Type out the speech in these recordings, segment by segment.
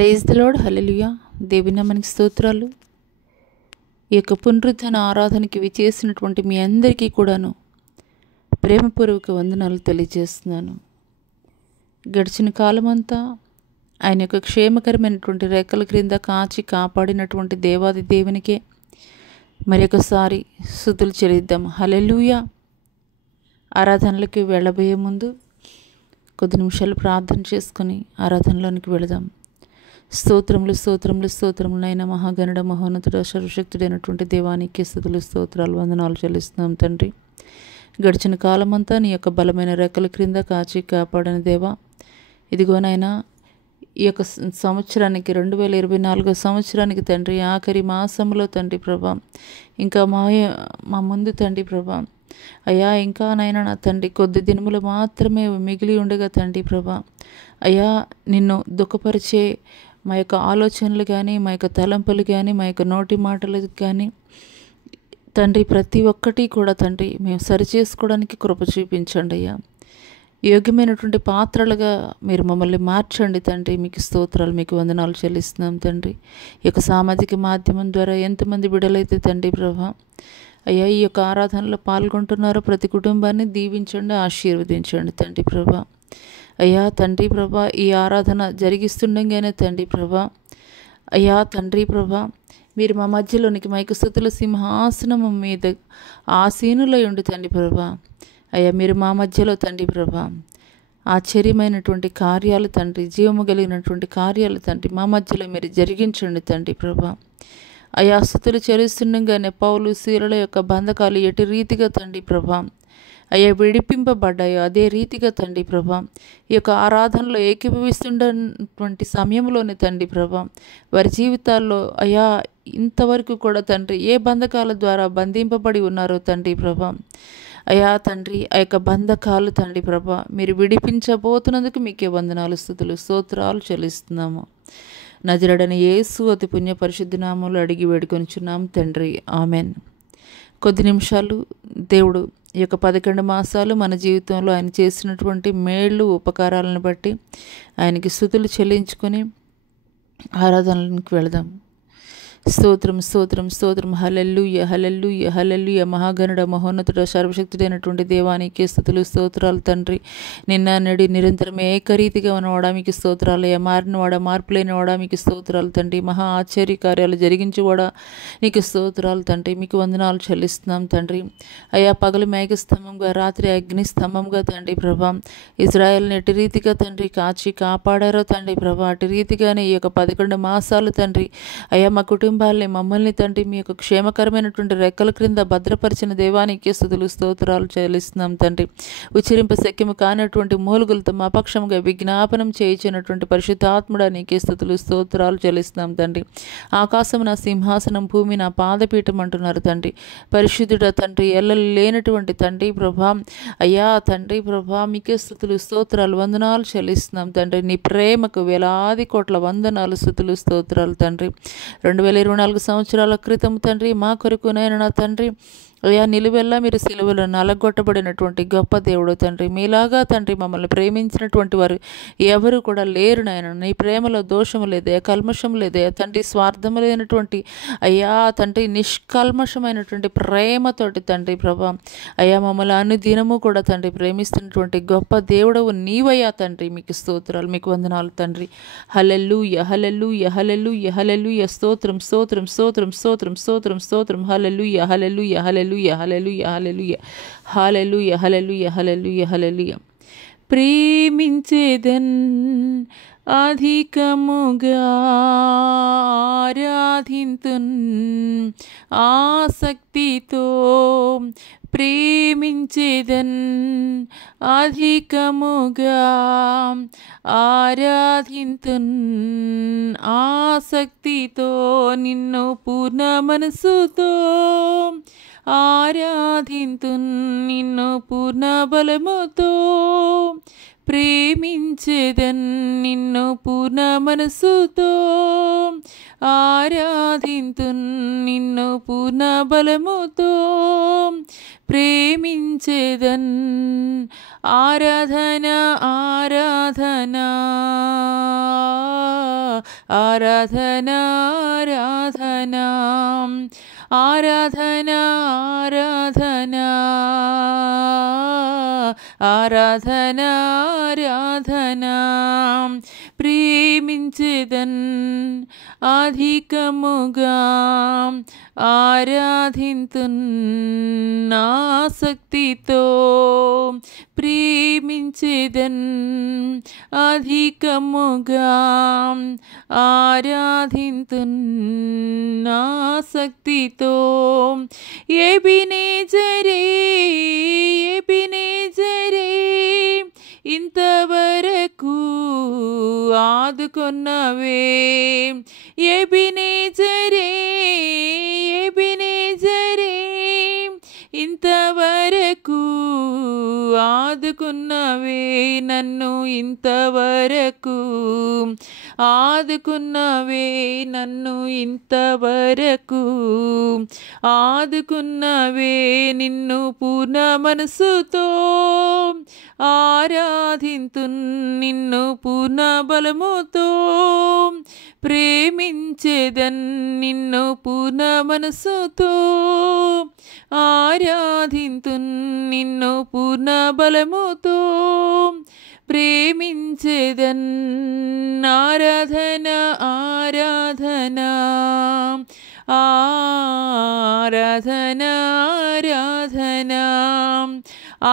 Praise the lord. హల్లెలూయా. దేవుని నామానికి స్తోత్రాలు. ఈ యొక్క పునరుత్థాన ఆరాధనకి విచేసినటువంటి మీ అందరికీ కూడాను ప్రేమపూర్వక వందనాలు తెలియజేస్తున్నాను. గడిచిన కాలమంతా ఆయన యొక్క క్షేమకరమైనటువంటి రెక్కల క్రింద కాచి కాపాడినటువంటి దేవాది దేవునికే మరి ఒకసారి స్తుతులు చెల్లిద్దాం. హల్లెలూయా. ఆరాధనలకి వెళ్ళబోయే ముందు కొద్ది నిమిషాలు ప్రార్థన చేసుకుని ఆరాధనలోనికి వెళదాం. స్తోత్రములు స్తోత్రములు స్తోత్రములు నైనా మహాగణుడ మహోన్నతుడ సర్వశక్తుడైనటువంటి దేవానికి స్తుతులు స్తోత్రాలు వందనాలు చెల్లిస్తున్నాం తండ్రి. గడిచిన కాలమంతా నీ యొక్క బలమైన రెక్కల క్రింద కాచి కాపాడిన దేవా, ఇదిగోనైనా ఈ యొక్క సంవత్సరానికి 2024 సంవత్సరానికి తండ్రి ఆఖరి మాసంలో తండ్రి ప్రభా, ఇంకా మా ముందు తండ్రి ప్రభా అయ్యా, ఇంకా నైనా నా తండ్రి కొద్ది దినములు మాత్రమే మిగిలి ఉండగా తండ్రి ప్రభా అయ్యా, నిన్ను దుఃఖపరిచే మా యొక్క ఆలోచనలు కానీ, మా యొక్క తలంపులు కానీ, మా యొక్క నోటి మాటలు కానీ తండ్రి ప్రతి ఒక్కటి కూడా తండ్రి మేము సరిచేసుకోవడానికి కృప చూపించండి అయ్యా. యోగ్యమైనటువంటి పాత్రలుగా మీరు మమ్మల్ని మార్చండి తండ్రి. మీకు స్తోత్రాలు, మీకు వందనాలు చెల్లిస్తున్నాం తండ్రి. ఈ యొక్క సామాజిక మాధ్యమం ద్వారా ఎంతమంది బిడ్డలైతే తండ్రి ప్రభా అయ్యా ఈ యొక్క ఆరాధనలో పాల్గొంటున్నారో ప్రతి కుటుంబాన్ని దీవించండి, ఆశీర్వదించండి తండ్రి ప్రభా అయ్యా. తండ్రి ప్రభా ఈ ఆరాధన జరిగిస్తుండగానే తండ్రి ప్రభా అయ్యా తండ్రి ప్రభా మీరు మా మధ్యలోనికి మా యొక్క స్తుతుల సింహాసనము మీద ఆసీనులై ఉండి తండ్రి ప్రభా అయ్యా, మీరు మా మధ్యలో తండ్రి ప్రభా ఆశ్చర్యమైనటువంటి కార్యాలు తండ్రి, జీవము కలిగినటువంటి కార్యాలు తండ్రి మా మధ్యలో మీరు జరిగించండి తండ్రి ప్రభా అయా. స్తుతులు చెల్లిస్తుండగానే పౌలు శీలల యొక్క బంధకాలు ఎటు రీతిగా తండ్రి ప్రభా అయ్యా విడిపింపబడ్డాయో అదే రీతిగా తండ్రి ప్రభా ఈ యొక్క ఆరాధనలో ఏకీభవిస్తున్నటువంటి సమయంలోనే తండ్రి ప్రభా వారి జీవితాల్లో అయ్యా ఇంతవరకు కూడా తండ్రి ఏ బంధకాల ద్వారా బంధింపబడి ఉన్నారో తండ్రి ప్రభా అయ్యా తండ్రి ఆ యొక్క బంధకాలు తండ్రి ప్రభా మీరు విడిపించబోతున్నందుకు మీకే వందనాలు స్తుతులు స్తోత్రాలు చెల్లిస్తున్నాము. నజరేయుడైన యేసు అతి పుణ్య పరిశుద్ధ నామములో అడిగి వేడుకొనిచున్నాం తండ్రి, ఆమెన్. కొద్ది నిమిషాలు దేవుడు ఈ యొక్క 11 మాసాలు మన జీవితంలో ఆయన చేసినటువంటి మేళ్ళు ఉపకారాలను బట్టి ఆయనకి స్తుతులు చెల్లించుకొని ఆరాధనలకు వెళదాం. స్తోత్రం స్తోత్రం స్తోత్రం. హల్లెలూయా హల్లెలూయా హల్లెలూయా. మహాగణుడ మహోన్నతుడ సర్వశక్తుడైనటువంటి దేవానికి స్తుతులు స్తోత్రాలు తండ్రి. నిన్న నేడు నిరంతరం ఏకరీతిగా ఉన్నవాడా మీకు స్తోత్రాలయ్యా. మారినవాడా మార్పులేనివాడా మీకు స్తోత్రాలు తండ్రి. మహా ఆశ్చర్య కార్యాలు జరిగించేవాడా నీకు స్తోత్రాలు తండ్రి. మీకు వందనాలు చెల్లిస్తున్నాం తండ్రి అయ్యా. పగలు మేఘ స్తంభంగా రాత్రి అగ్ని స్తంభంగా తండ్రి ప్రభా ఇజ్రాయెల్ని ఎటు రీతిగా తండ్రి కాచి కాపాడారో తండ్రి ప్రభా అటు రీతిగానే ఈ యొక్క 11 మాసాలు తండ్రి అయ్యా మా కుటుంబాల్ని మమ్మల్ని తండ్రి మీ యొక్క క్షేమకరమైనటువంటి రెక్కల క్రింద భద్రపరిచిన దేవానికి స్తుతులు స్తోత్రాలు చెల్లిస్తున్నాం తండ్రి. ఉచ్చరింప శక్యము కానటువంటి మూలుగులతో మా పక్షంగా విజ్ఞాపనం చేయించినటువంటి పరిశుద్ధాత్ముడా నీకే స్తుతులు స్తోత్రాలు చెల్లిస్తున్నాం తండ్రి. ఆకాశం నా సింహాసనం, భూమి నా పాదపీఠం అంటున్నారు తండ్రి. పరిశుద్ధుడ తండ్రి ఎల్లలు లేనటువంటి తండ్రి ప్రభా అయ్యా తండ్రి ప్రభా మీకే స్తుతులు స్తోత్రాలు వందనాలు చెల్లిస్తున్నాం తండ్రి. నీ ప్రేమకు వేలాది కోట్ల వందనాలు స్తుతులు స్తోత్రాలు తండ్రి. 2024 సంవత్సరాల క్రితం తండ్రి మా కొరకు నా తండ్రి అయ్యా నిలువెల్లా మీరు సిలువలో నలగొట్టబడినటువంటి గొప్ప దేవుడు తండ్రి. మీలాగా తండ్రి మమ్మల్ని ప్రేమించినటువంటి వారు ఎవరు కూడా లేరు నాయన. నీ ప్రేమలో దోషము లేదే, కల్మషం లేదే తండ్రి, స్వార్థము లేనటువంటి అయ్యా తండ్రి నిష్కల్మషమైనటువంటి ప్రేమతోటి తండ్రి ప్రభా అయ్యా మమ్మల్ని అనుదినము కూడా తండ్రి ప్రేమిస్తున్నటువంటి గొప్ప దేవుడవు నీవయ్యా తండ్రి. మీకు స్తోత్రాలు, మీకు వందనాలు తండ్రి. హల్లెలూయా హల్లెలూయా హల్లెలూయా హల్లెలూయా. స్తోత్రం స్తోత్రం స్తోత్రం స్తోత్రం స్తోత్రం స్తోత్రం. హల్లెలూయా హల్లెలూయా హల్లెలూయా హల్లెలూయా హల్లెలూయా హల్లెలూయా హల్లెలూయా హల్లెలూయా హల్లెలూయా. ప్రేమించేదన్ అధికముగా ఆరాధింతున్ ఆసక్తితో, ప్రేమించేదన్ అధికముగా ఆరాధింతున్ ఆసక్తితో, నిన్ను పూర్ణ మనసుతో ఆరాధింతున్ నిన్ను పూర్ణ బలముతో, ప్రేమించేదన్ నిన్ను పూర్ణ మనసుతో ఆరాధింతున్ నిన్ను పూర్ణ బలముతో, ప్రేమించేదన్. ఆరాధన ఆరాధన ఆరాధన ఆరాధన ఆరాధన ఆరాధన ఆరాధన ఆరాధన ప్రేమించెదన్ అధికముగా ఆరాధింతున్ ఆసక్తితో ప్రేమించెదన్ అధికముగా ఆరాధింతున్ ఆసక్తితో ఎబినేజరే ఎబినేజరే ఇంతవరకు ఆదుకొన్నవే ఎబినేజరే ఎబినేజరే ఇంతవరకు ఆదుకున్నవే నన్ను ఇంతవరకు ఆదుకున్నవే నన్ను ఇంతవరకు ఆదుకున్నవే నిన్ను పూర్ణ మనసుతో ఆరాధింతున్ నిన్ను పూర్ణ బలముతో ప్రేమించెదన్ నిన్ను పూర్ణ మనసుతో ఆరాధింతున్ నిన్ను పూర్ణ బలముతో ప్రేమించెదన్ ఆరాధన ఆరాధన ఆరాధన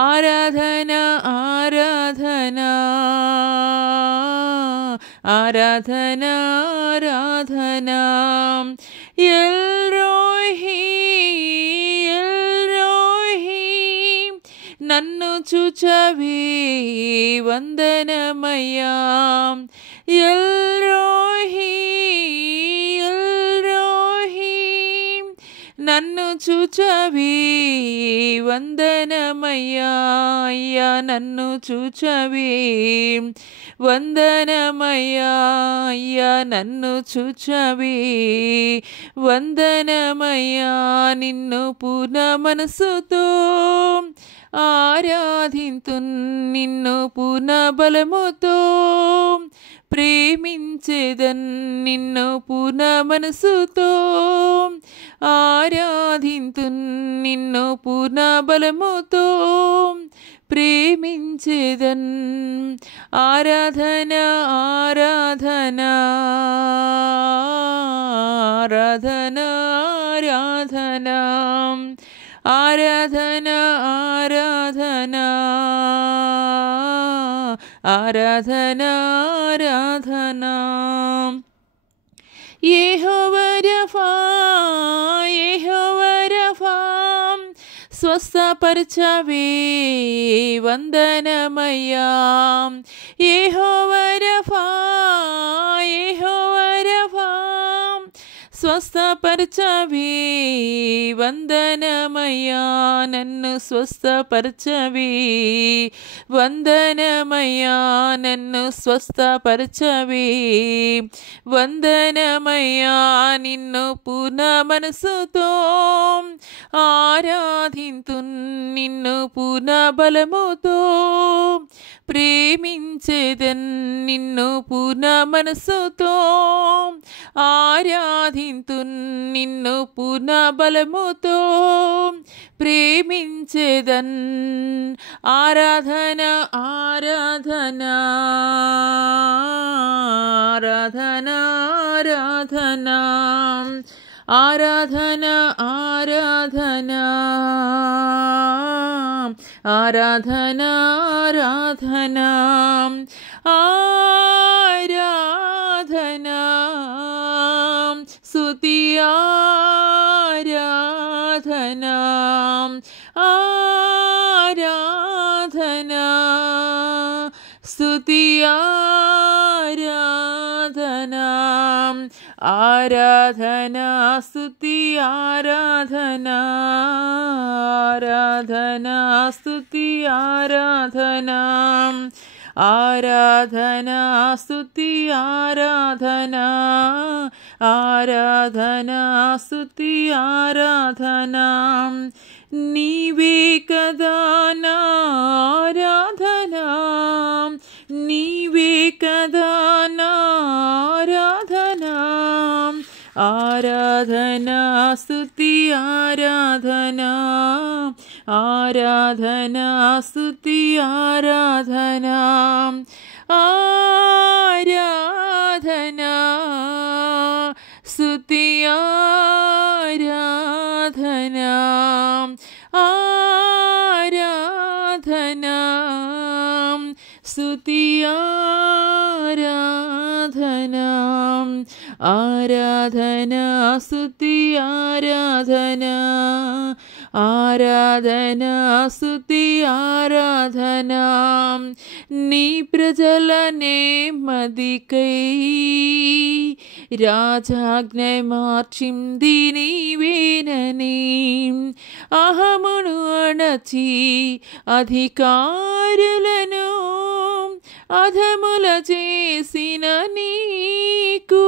ఆరాధన ఆరాధన ఆరాధన ఆరాధన ఎల్రోహి ఎల్రోహి నన్ను చూచవే వందనమయ్యా ఎల్రోహి ఎల్రోహి నన్ను చూచవే వందనమయ్యా అయ్యా నన్ను చూచవే వందనమయ్యా అయ్యా నన్ను చూచవే వందనమయ్యా నిన్ను పూర్ణ మనసుతో ఆరాధింతున్ నిన్ను పూర్ణ బలముతో ప్రేమించెదన్ నిన్ను పూర్ణ మనసుతో ఆరాధింతున్ నిన్ను పూర్ణ బలముతో ప్రేమించెదన్ ఆరాధన ఆరాధన ఆరాధన ఆరాధన ఆరాధన ఆరాధన ఆరాధన యెహోవా రఫా యెహోవా రఫా స్వస్థపరచవే వందనమయ్యా యెహోవా రఫా యెహోవా రఫా స్వస్థపరచవే వందనమయ్యా నన్ను స్వస్థపరచవే వందనమయ్యా నన్ను స్వస్థపరచవే వందనమయ్యా నిన్ను పూర్ణ మనసుతో ఆరాధింతున్ నిన్ను పూర్ణ బలముతో ప్రేమించెదన్ నిన్ను పూర్ణ మనసుతో ఆరాధింతున్ నిన్ను పూర్ణ బలముతో ప్రేమించెదన్ ఆరాధన ఆరాధన ఆరాధన ఆరాధన ఆరాధన ఆరాధన ఆరాధన ఆరాధన స్తుతి ఆరాధన ఆరాధన స్తుతి ఆరాధన ఆరాధన స్తుతి ఆరాధన ఆరాధన స్తుతి ఆరాధన ఆరాధన స్తుతి ఆరాధన ఆరాధన స్తుతి ఆరాధన నీవే కదా నా ఆరాధన నీవే కదా నా ఆరాధన ఆరాధనా స్తుతి ఆరాధనా ఆరాధనా స్తుతి ఆరాధనా ఆరాధనా స్తుతి ఆరాధనా ఆరాధనా స్తుతి ఆరాధనా ఆరాధనా స్తుతి ఆరాధనా ఆరాధనా స్తుతి ఆరాధనా నీ ప్రజల నెమ్మదికై రాజాజ్ఞ మార్చింది నీవేనని అహమును అణచి అధికారులను అధముల చేసిన నీకు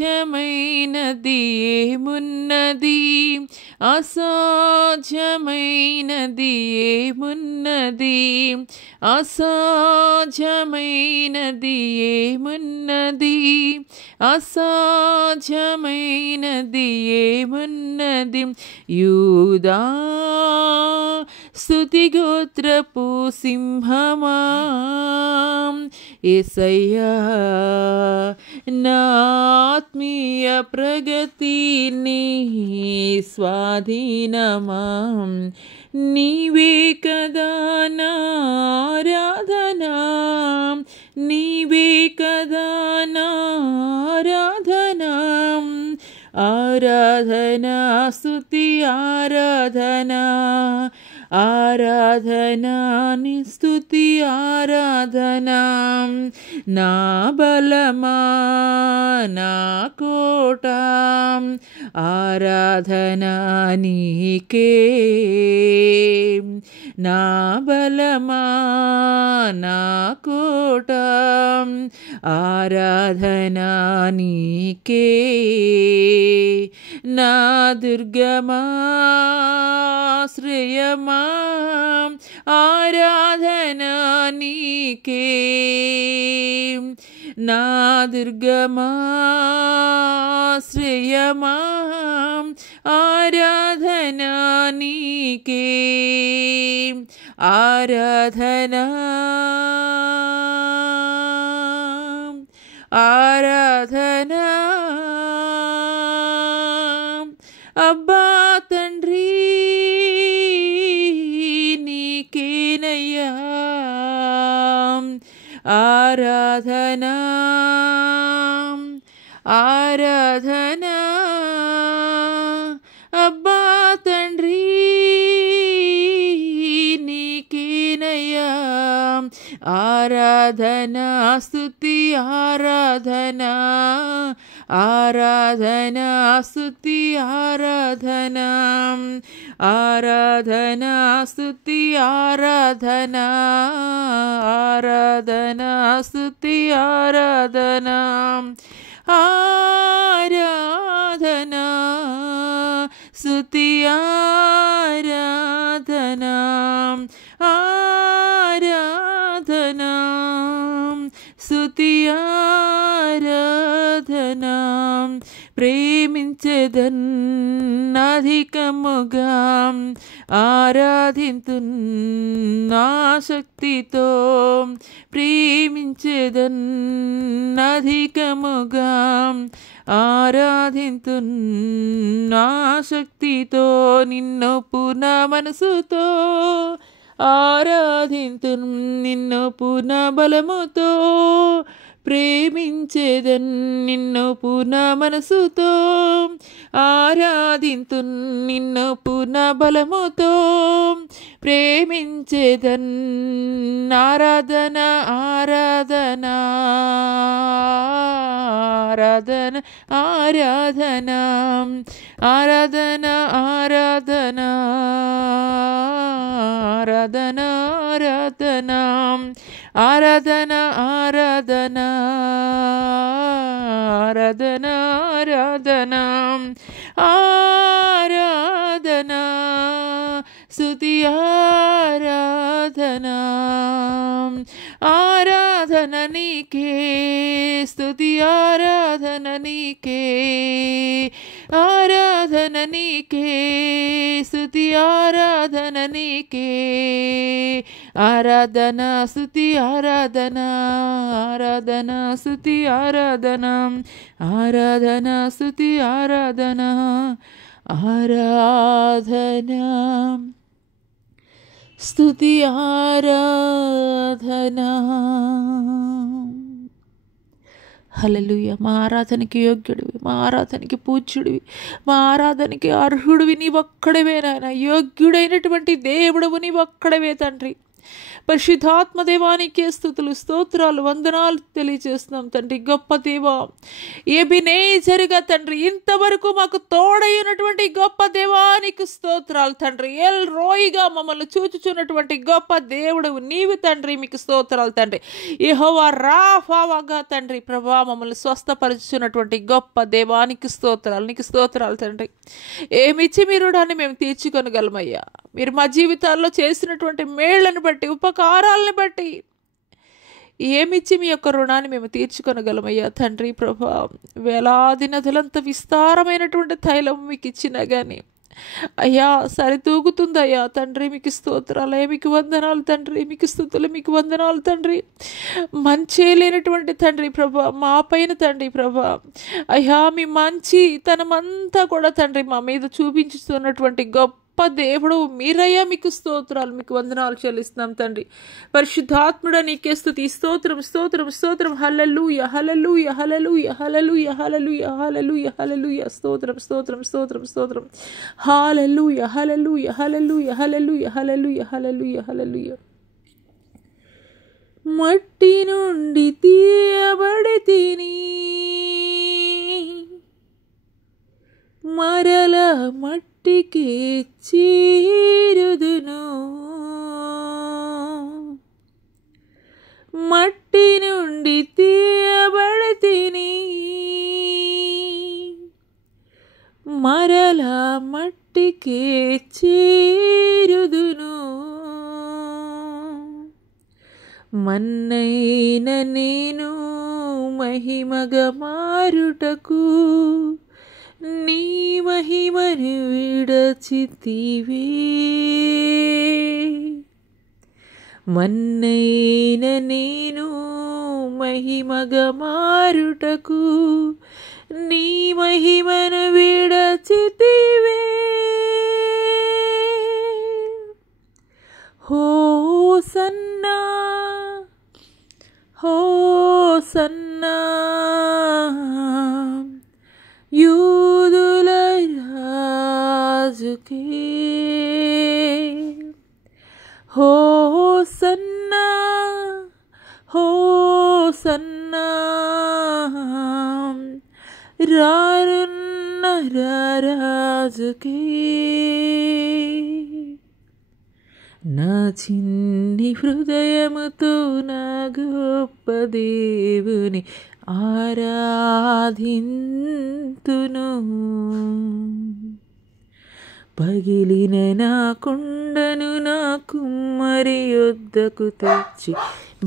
అసాధ్యమైనది ఏమున్నది అసాధ్యమైనది ఏమున్నది అసాధ్యమైనది ఏమున్నది అసాధ్యమైనది ఏమున్నది యూదా స్తుతిగోత్రపు సింహమా యేసయ్యా నా ఆత్మీయ ప్రగతి నీ స్వాధీనమా నీవే కదా నా ఆరాధనా నీవే కదా నా ఆరాధనా ఆరాధనా స్తుతి ఆరాధనా ఆరాధనా నీ స్తుతి ఆరాధనా నా బలమా నా కోట ఆరాధనా నీకే నా బలమా నా కోట ఆరాధనా నీకే నా దుర్గమా శ్రేయమా ఆరాధనా నీకే నా దుర్గమా శ్రేయమా ఆరాధనా నీకే ఆరాధనా ఆరాధనా అబ్బా తండ్రి నీకేనయ్యా ఆరాధనా ఆరాధనా అబ్బా తండ్రి నీకేనయ్యా ఆరాధనా స్తుతి ఆరాధనా ఆరాధనా స్తుతి ఆరాధనా ఆరాధనా స్తుతి ఆరాధనా ఆరాధనా స్తుతి ఆరాధనా ఆరాధనా స్తుతి ఆరాధనా ఆరాధనా స్తుతి ఆరాధనా ప్రేమించెదన్ అధికముగా ఆరాధింతున్ ఆసక్తితో ప్రేమించెదన్ అధికముగా ఆరాధింతున్ ఆసక్తితో నిన్ను పూర్ణ మనసుతో ఆరాధింతున్ నిన్ను పూర్ణ బలముతో ప్రేమించేదన్ నిన్ను పూర్ణ మనసుతో ఆరాధింతున్ నిన్ను పూర్ణ బలముతో ప్రేమించేదన్ ఆరాధన ఆరాధన ఆరాధన ఆరాధన ఆరాధన ఆరాధన ఆరాధన ఆరాధన ఆరాధన ఆరాధన ఆరాధన ఆరాధన ఆరాధన స్తుతి ఆరాధన ఆరాధన నీకే స్తుతి ఆరాధన నీకే, ఆరాధన నీకే, స్తుతి ఆరాధన నీకే, ఆరాధన స్తుతి ఆరాధన, ఆరాధన స్తుతి ఆరాధన, ఆరాధన స్తుతి ఆరాధన, ఆరాధన స్తుతి ఆరాధన. హల్లెలూయా. మా ఆరాధనకి యోగ్యుడివి, మా ఆరాధనకి పూజ్యుడివి, మా ఆరాధనకి అర్హుడివి నీవొక్కడవే నాయన. యోగ్యుడైనటువంటి దేవుడవు నీవొక్కడవే తండ్రి. పరిశుద్ధాత్మ దేవానికి స్తుతులు, స్తోత్రాలు, వందనాలు తెలియజేస్తున్నాం తండ్రి. గొప్ప దేవా, ఎబినేజరుగా తండ్రి ఇంతవరకు మాకు తోడైనటువంటి గొప్ప దేవానికి స్తోత్రాలు తండ్రి. ఎల్ రోయిగా మమ్మల్ని చూచుచున్నటువంటి గొప్ప దేవుడు నీవు తండ్రి, మీకు స్తోత్రాలు తండ్రి. యెహోవా రాఫాగా తండ్రి ప్రభా మమ్మల్ని స్వస్థపరుచున్నటువంటి గొప్ప దేవానికి స్తోత్రాలు, నీకు స్తోత్రాలు తండ్రి. ఏమిచ్చి మీ రుణాన్ని మేము తీర్చుకొనగలమయ్యా. మీరు మా జీవితాల్లో చేసినటువంటి మేళ్లను బట్టి, ఉపకారాలను బట్టి ఏమిచ్చి మీ యొక్క రుణాన్ని మేము తీర్చుకొనగలమయ్యా తండ్రి ప్రభా. వేలాది నదులంత విస్తారమైనటువంటి తైలం మీకు ఇచ్చినా కానీ అయ్యా సరితూగుతుందయ్యా తండ్రి. మీకు స్తోత్రాలయ్యా, మీకు వందనాలు తండ్రి, మీకు స్తుతులు, మీకు వందనాలు తండ్రి. మంచి లేనటువంటి తండ్రి ప్రభా మా పైన తండ్రి ప్రభా అయ్యా మీ మంచి తనమంతా కూడా తండ్రి మా మీద చూపించుతున్నటువంటి గొప్ప దేవుడు మీరయ్యా. మీకు స్తోత్రాలు, మీకు వందనాలు చెల్లిస్తున్నాం తండ్రి. పరిశుద్ధాత్ముడా నీకే స్తుతి, స్తోత్రం స్తోత్రం స్తోత్రం. హల్లెలూయా హల్లెలూయా హల్లెలూయా హల్లెలూయా హల్లెలూయా హల్లెలూయా హల్లెలూయా. స్తోత్రం స్తోత్రం స్తోత్రం స్తోత్రం. హల్లెలూయా హల్లెలూయా హల్లెలూయా హల్లెలూయా హల్లెలూయా హల్లెలూయా హల్లెలూయా. మట్టి నుండి తీయబడితిని, మరల మట్టికి చేరుదును. మట్టి నుండి తీయబడితిని, మరల మట్టికి చేరుదును. మన్నైన నేను మహిమగా మారుటకు నీ మహిమను విడచితివే. మన్నైన నేను మహిమగా మారుటకు నీ మహిమను విడచితివే. హోసన్నా హోసన్నా యూదుల రాజుకే. హోసన్నా హోసన్నా రానున్న రాజుకే. నా చిన్ని హృదయముతో నా గొప్ప దేవుని ఆరాధింతును. పగిలిన నా కుండను నా కుమ్మరి యొద్దకు తెచ్చి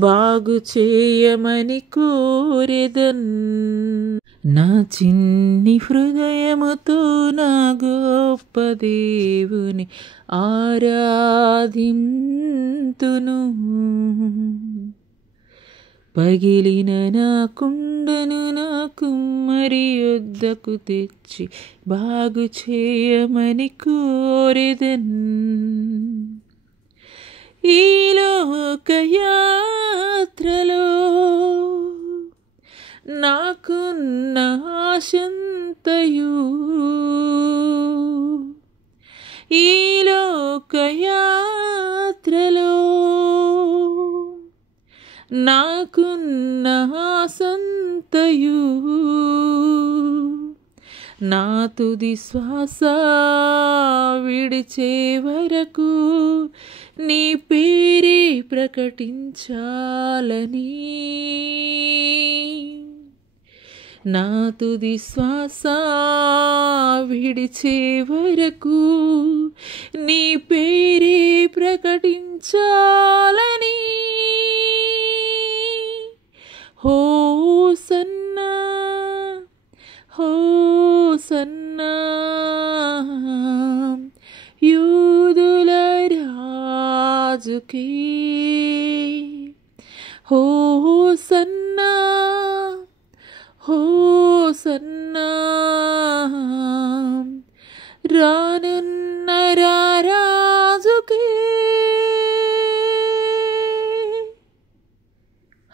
బాగు చేయమని కోరెదన్. నా చిన్ని హృదయముతో నా గొప్ప దేవుని ఆరాధింతును. పగిలిన నా కుండను నా కుమ్మరి యొద్దకు తెచ్చి బాగు చేయమని కోరెదన్. ఈ లోకయాత్రలో నాకున్న ఆశంతయు, ఈ లోకయాత్రలో నాకున్న ఆశంతయు, నా తుది శ్వాస విడిచే వరకు నీ పేరే ప్రకటించాలని. నా తుది శ్వాస విడిచే వరకు నీ పేరే ప్రకటించాలని. హోసన్నా హోసన్నా యూదుల రాజుకే, హోసన్నా హోసన్నా రానున్న రాజుకే.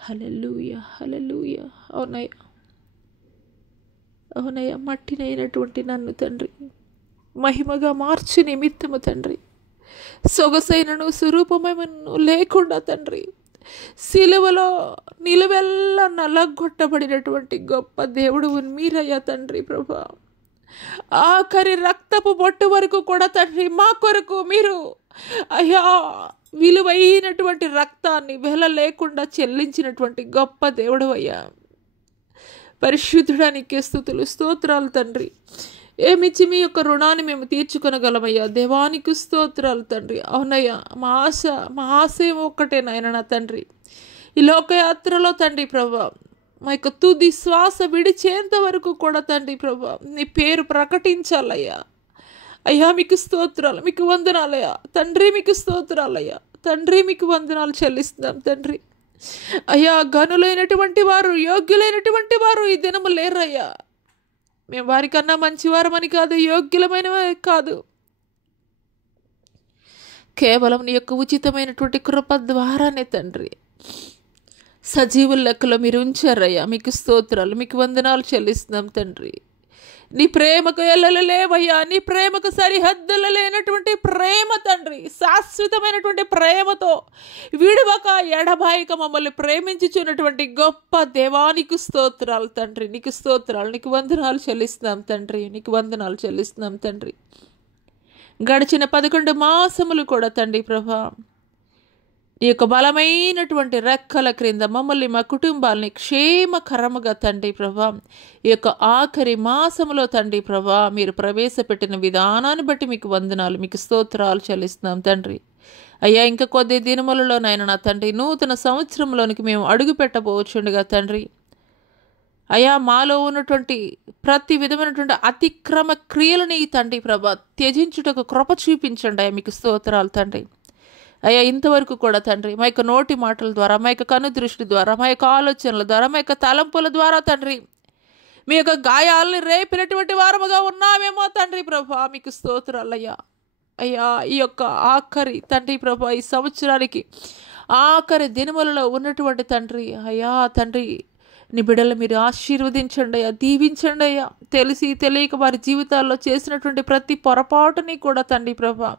హల్లెలూయా హల్లెలూయా. అవునయ్యా అవునయ్యా, మట్టినైనటువంటి నన్ను తండ్రి మహిమగా మార్చు నిమిత్తము తండ్రి, సొగసైనను స్వరూపమైనను లేకుండా తండ్రి సిలువలో నిలువెల్లా నలగొట్టబడినటువంటి గొప్ప దేవుడు మీరయ్యా తండ్రి ప్రభా. ఆఖరి రక్తపు బొట్టు వరకు కూడా తండ్రి మా కొరకు మీరు అయ్యా విలువైనటువంటి రక్తాన్ని వెల లేకుండా చెల్లించినటువంటి గొప్ప దేవుడు అయ్యా. పరిశుద్ధుడానికి స్థుతులు స్తోత్రాలు తండ్రి. ఏమిచ్చి మీ యొక్క రుణాన్ని మేము తీర్చుకొనగలమయ్యా. దేవానికి స్తోత్రాలు తండ్రి. అవునయ్యా, మా ఆశ ఒక్కటే నాయన నా తండ్రి, ఈ లోకయాత్రలో తండ్రి ప్రభా మా యొక్క తుది శ్వాస విడిచేంత వరకు కూడా తండ్రి ప్రభా నీ పేరు ప్రకటించాలయ్యా. అయ్యా మీకు స్తోత్రాలు, మీకు వందనాలయ్యా తండ్రి, మీకు స్తోత్రాలయ్యా తండ్రి, మీకు వందనాలు చెల్లిస్తున్నాం తండ్రి. అయ్యా గనులైనటువంటి వారు, యోగ్యులైనటువంటి వారు ఈ దినము లేరయ్యా. మేము వారికన్నా మంచివారమని కాదు, యోగ్యులమైన కాదు, కేవలం నీ యొక్క ఉచితమైనటువంటి కృప ద్వారానే తండ్రి సజీవుల లెక్కలో మీరు ఉంచారయ్యా. మీకు స్తోత్రాలు, మీకు వందనాలు చెల్లిస్తున్నాం తండ్రి. నీ ప్రేమకు ఎల్లలు లేవయ్యా, నీ ప్రేమకు సరిహద్దులు లేనటువంటి ప్రేమ తండ్రి, శాశ్వతమైనటువంటి ప్రేమతో విడువక ఎడబాయిక మమ్మల్ని ప్రేమించుచున్నటువంటి గొప్ప దేవానికి స్తోత్రాలు తండ్రి. నీకు స్తోత్రాలు, నీకు వందనాలు చెల్లిస్తున్నాం తండ్రి, నీకు వందనాలు చెల్లిస్తున్నాం తండ్రి. గడిచిన 11 మాసములు కూడా తండ్రి ప్రభా ఈ యొక్క బలమైనటువంటి రెక్కల క్రింద మమ్మల్ని మా కుటుంబాలని క్షేమకరముగా తండ్రి ప్రభా ఈ యొక్క ఆఖరి మాసములో తండ్రి ప్రభా మీరు ప్రవేశపెట్టిన విధానాన్ని బట్టి మీకు వందనాలు, మీకు స్తోత్రాలు చెల్లిస్తున్నాం తండ్రి. అయ్యా ఇంకా కొద్ది దినములలో నాయన నా తండ్రి నూతన సంవత్సరంలోనికి మేము అడుగు పెట్టబోచుండగా తండ్రి అయ్యా మాలో ఉన్నటువంటి ప్రతి విధమైనటువంటి అతిక్రమ క్రియలని తండ్రి ప్రభా త్యజించుటకు కృప చూపించండి అయ్యా. మీకు స్తోత్రాలు తండ్రి. అయ్యా ఇంతవరకు కూడా తండ్రి మా యొక్క నోటి మాటల ద్వారా, మా యొక్క కను దృష్టి ద్వారా, మా యొక్క ఆలోచనల ద్వారా, మా యొక్క తలంపుల ద్వారా తండ్రి మీ యొక్క గాయాలని రేపినటువంటి వారముగా ఉన్నామేమో తండ్రి ప్రభా. మీకు స్తోత్రాలయ్యా. అయ్యా ఈ యొక్క ఆఖరి తండ్రి ప్రభా ఈ సంవత్సరానికి ఆఖరి దినములలో ఉన్నటువంటి తండ్రి అయ్యా తండ్రి నీ బిడ్డలు మీరు ఆశీర్వదించండి అయ్యా, దీవించండి అయ్యా. తెలిసి తెలియక వారి జీవితాల్లో చేసినటువంటి ప్రతి పొరపాటుని కూడా తండ్రి ప్రభా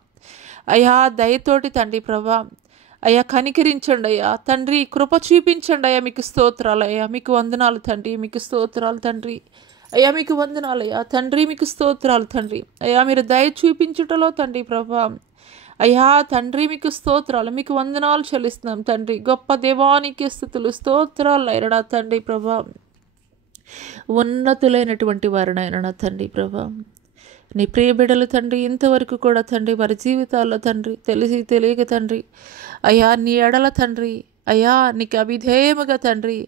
అయ్యా దయతోటి తండ్రి ప్రభా అయ్యా కనికరించండి అయ్యా తండ్రి, కృప చూపించండి అయ్యా. మీకు స్తోత్రాలు అయ్యా, మీకు వందనాలు తండ్రి, మీకు స్తోత్రాలు తండ్రి. అయ్యా మీకు వందనాలు అయ్యా తండ్రి, మీకు స్తోత్రాలు తండ్రి. అయ్యా మీరు దయ చూపించుటలో తండ్రి ప్రభా అయ్యా తండ్రి మీకు స్తోత్రాలు, మీకు వందనాలు చెల్లిస్తున్నాం తండ్రి. గొప్ప దేవానికి స్తుతులు స్తోత్రాలు అయినా తండ్రి ప్రభా. ఉన్నతులైనటువంటి వారినైనా తండ్రి ప్రభా నీ ప్రియ బిడ్డలు తండ్రి ఇంతవరకు కూడా తండ్రి వారి జీవితాల్లో తండ్రి తెలిసి తెలియక తండ్రి అయ్యా నీ ఎడల తండ్రి అయ్యా నీకు అవిధేయముగా తండ్రి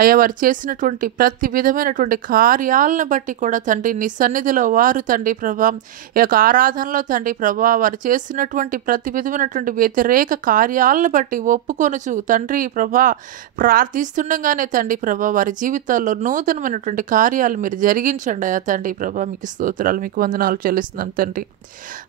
అయ్యా వారు చేసినటువంటి ప్రతి విధమైనటువంటి కార్యాలను బట్టి కూడా తండ్రి నీ సన్నిధిలో వారు తండ్రి ప్రభా ఈ యొక్క ఆరాధనలో తండ్రి ప్రభా వారు చేసినటువంటి ప్రతి విధమైనటువంటి వ్యతిరేక కార్యాలను బట్టి ఒప్పుకొనుచు తండ్రి ప్రభా ప్రార్థిస్తుండగానే తండ్రి ప్రభా వారి జీవితాల్లో నూతనమైనటువంటి కార్యాలు మీరు జరిగించండి అయ్యా తండ్రి ప్రభా. మీకు స్తోత్రాలు, మీకు వందనాలు చెల్లిస్తున్నాం తండ్రి.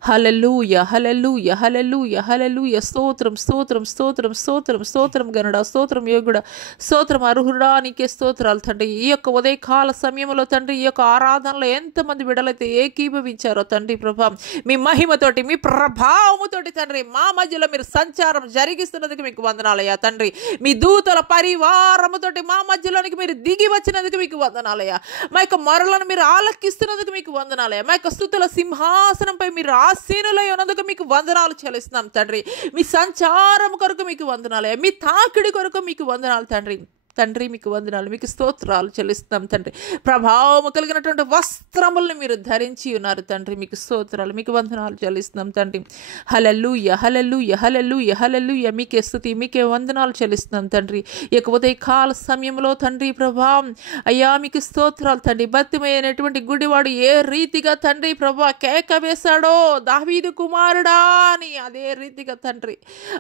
హల్లెలూయా హల్లెలూయా హల్లెలూయా హల్లెలూయా. స్తోత్రం స్తోత్రం స్తోత్రం స్తోత్రం స్తోత్రం గనుడా, స్తోత్రం యోగుడా, స్తోత్రం అర్హుడా నీకే స్తోత్రాలు తండ్రి. ఈ యొక్క ఉదయకాల సమయంలో తండ్రి ఈ యొక్క ఆరాధనలో ఎంతమంది బిడ్డలైతే ఏకీభవించారో తండ్రి ప్రభా మీ మహిమతోటి మీ ప్రభావముతోటి తండ్రి మా మధ్యలో మీరు సంచారం జరిగిస్తున్నందుకు మీకు వందనాలయ్యా తండ్రి. మీ దూతల పరివారముతోటి మా మధ్యలోనికి మీరు దిగి వచ్చినందుకు మీకు వందనాలయ్యా. మా యొక్క మొరలను మీరు ఆలకిస్తున్నందుకు మీకు వందనాలయ్యా. మా యొక్క స్తుతుల సింహాసనంపై మీరు ఆసీనులై ఉన్నందుకు మీకు వందనాలు చెల్లిస్తున్నాం తండ్రి. మీ సంచారం కొరకు మీకు వందనాలయ్యా, మీ తాకిడి కొరకు మీకు వందనాలు తండ్రి. తండ్రి మీకు వందనాలు, మీకు స్తోత్రాలు చెల్లిస్తున్నాం తండ్రి. ప్రభావము కలిగినటువంటి వస్త్రములను మీరు ధరించి ఉన్నారు తండ్రి, మీకు స్తోత్రాలు, మీకు వందనాలు చెల్లిస్తున్నాం తండ్రి. హల్లెలూయా, హల్లెలూయా, హల్లెలూయా, హల్లెలూయా, మీకే స్తుతి, మీకే వందనాలు చెల్లిస్తున్నాం తండ్రి. ఇక ఉదయకాల సమయంలో తండ్రి ప్రభా అయ్యా మీకు స్తోత్రాలు తండ్రి. భక్తిమైనటువంటి గుడివాడు ఏ రీతిగా తండ్రి ప్రభా కేక వేశాడో దావీదు కుమారుడా అని, అదే రీతిగా తండ్రి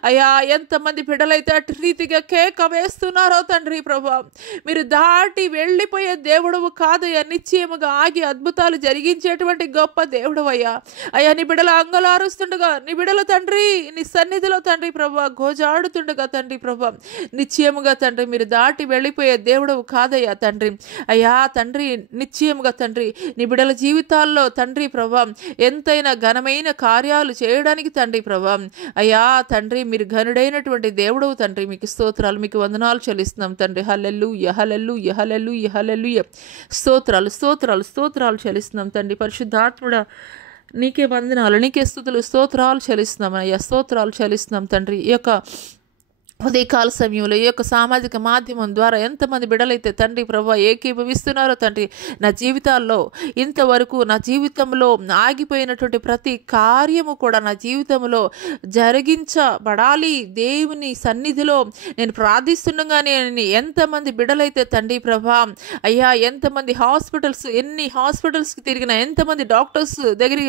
అయ్యా ఎంతమంది బిడ్డలైతే అటు రీతిగా కేక వేస్తున్నారో తండ్రి ప్రభా, మీరు దాటి వెళ్ళిపోయే దేవుడవు కాదయ్యా, నిశ్చయముగా ఆగి అద్భుతాలు జరిగించేటువంటి గొప్ప దేవుడు అయ్యా. అయ్యా నీ బిడ్డలు అంగలారుస్తుండగా, నీ బిడ్డలు తండ్రి నీ సన్నిధిలో తండ్రి ప్రభా గోజాడుతుండగా తండ్రి ప్రభా నిశ్చయముగా తండ్రి మీరు దాటి వెళ్ళిపోయే దేవుడవు కాదయ్యా తండ్రి. అయ్యా తండ్రి నిశ్చయముగా తండ్రి నీ బిడ్డల జీవితాల్లో తండ్రి ప్రభా ఎంతైనా ఘనమైన కార్యాలు చేయడానికి తండ్రి ప్రభా అయ్యా తండ్రి మీరు ఘనుడైనటువంటి దేవుడవు తండ్రి, మీకు స్తోత్రాలు, మీకు వందనాలు చెల్లిస్తున్నాం తండ్రి. హల్లెలూయా, హల్లెలూయా, హల్లెలూయా, హల్లెలూయా, స్తోత్రాలు, స్తోత్రాలు, స్తోత్రాలు చెల్లిస్తున్నాం తండ్రి. పరిశుద్ధాత్ముడా నీకే వందనాలు, నీకే స్తుతులు, స్తోత్రాలు చెల్లిస్తున్నాం అయ్యా, స్తోత్రాలు చెల్లిస్తున్నాం తండ్రి. ఈ యొక్క ఉదయకాల సమయంలో ఈ యొక్క సామాజిక మాధ్యమం ద్వారా ఎంతమంది బిడ్డలైతే తండ్రి ప్రభా ఏకీభవిస్తున్నారో తండ్రి, నా జీవితాల్లో ఇంతవరకు నా జీవితంలో ఆగిపోయినటువంటి ప్రతి కార్యము కూడా నా జీవితంలో జరిగించబడాలి దేవుని సన్నిధిలో నేను ప్రార్థిస్తుండగానే ఎంతమంది బిడ్డలైతే తండ్రి ప్రభా అయ్యా ఎంతమంది ఎన్ని హాస్పిటల్స్కి తిరిగిన ఎంతమంది డాక్టర్స్ దగ్గర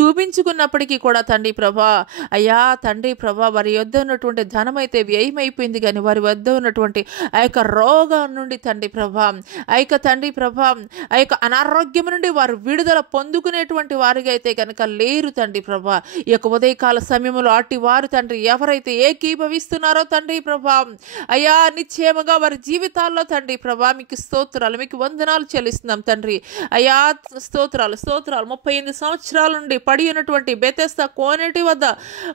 చూపించుకున్నప్పటికీ కూడా తండ్రి ప్రభా అయ్యా తండ్రి ప్రభా వారి యొద్ద ఉన్నటువంటి ధనం అయితే అయిపోయింది, కానీ వారి వద్ద ఉన్నటువంటి ఆ యొక్క రోగం నుండి తండ్రి ప్రభా ఆ యొక్క తండ్రి ప్రభా ఆ యొక్క అనారోగ్యం నుండి వారు విడుదల పొందుకునేటువంటి వారిగా అయితే కనుక లేరు తండ్రి ప్రభా. ఈ యొక్క ఉదయకాల సమయంలో అట్టి వారు తండ్రి ఎవరైతే ఏకీభవిస్తున్నారో తండ్రి ప్రభా అయ్యా నిశ్చయముగా వారి జీవితాల్లో తండ్రి ప్రభా మీకు స్తోత్రాలు, మీకు వందనాలు చెల్లిస్తున్నాం తండ్రి. అయ్యా స్తోత్రాలు, స్తోత్రాలు. 38 సంవత్సరాల నుండి పడి ఉన్నటువంటి బెతెస్దా కోనేటి వద్ద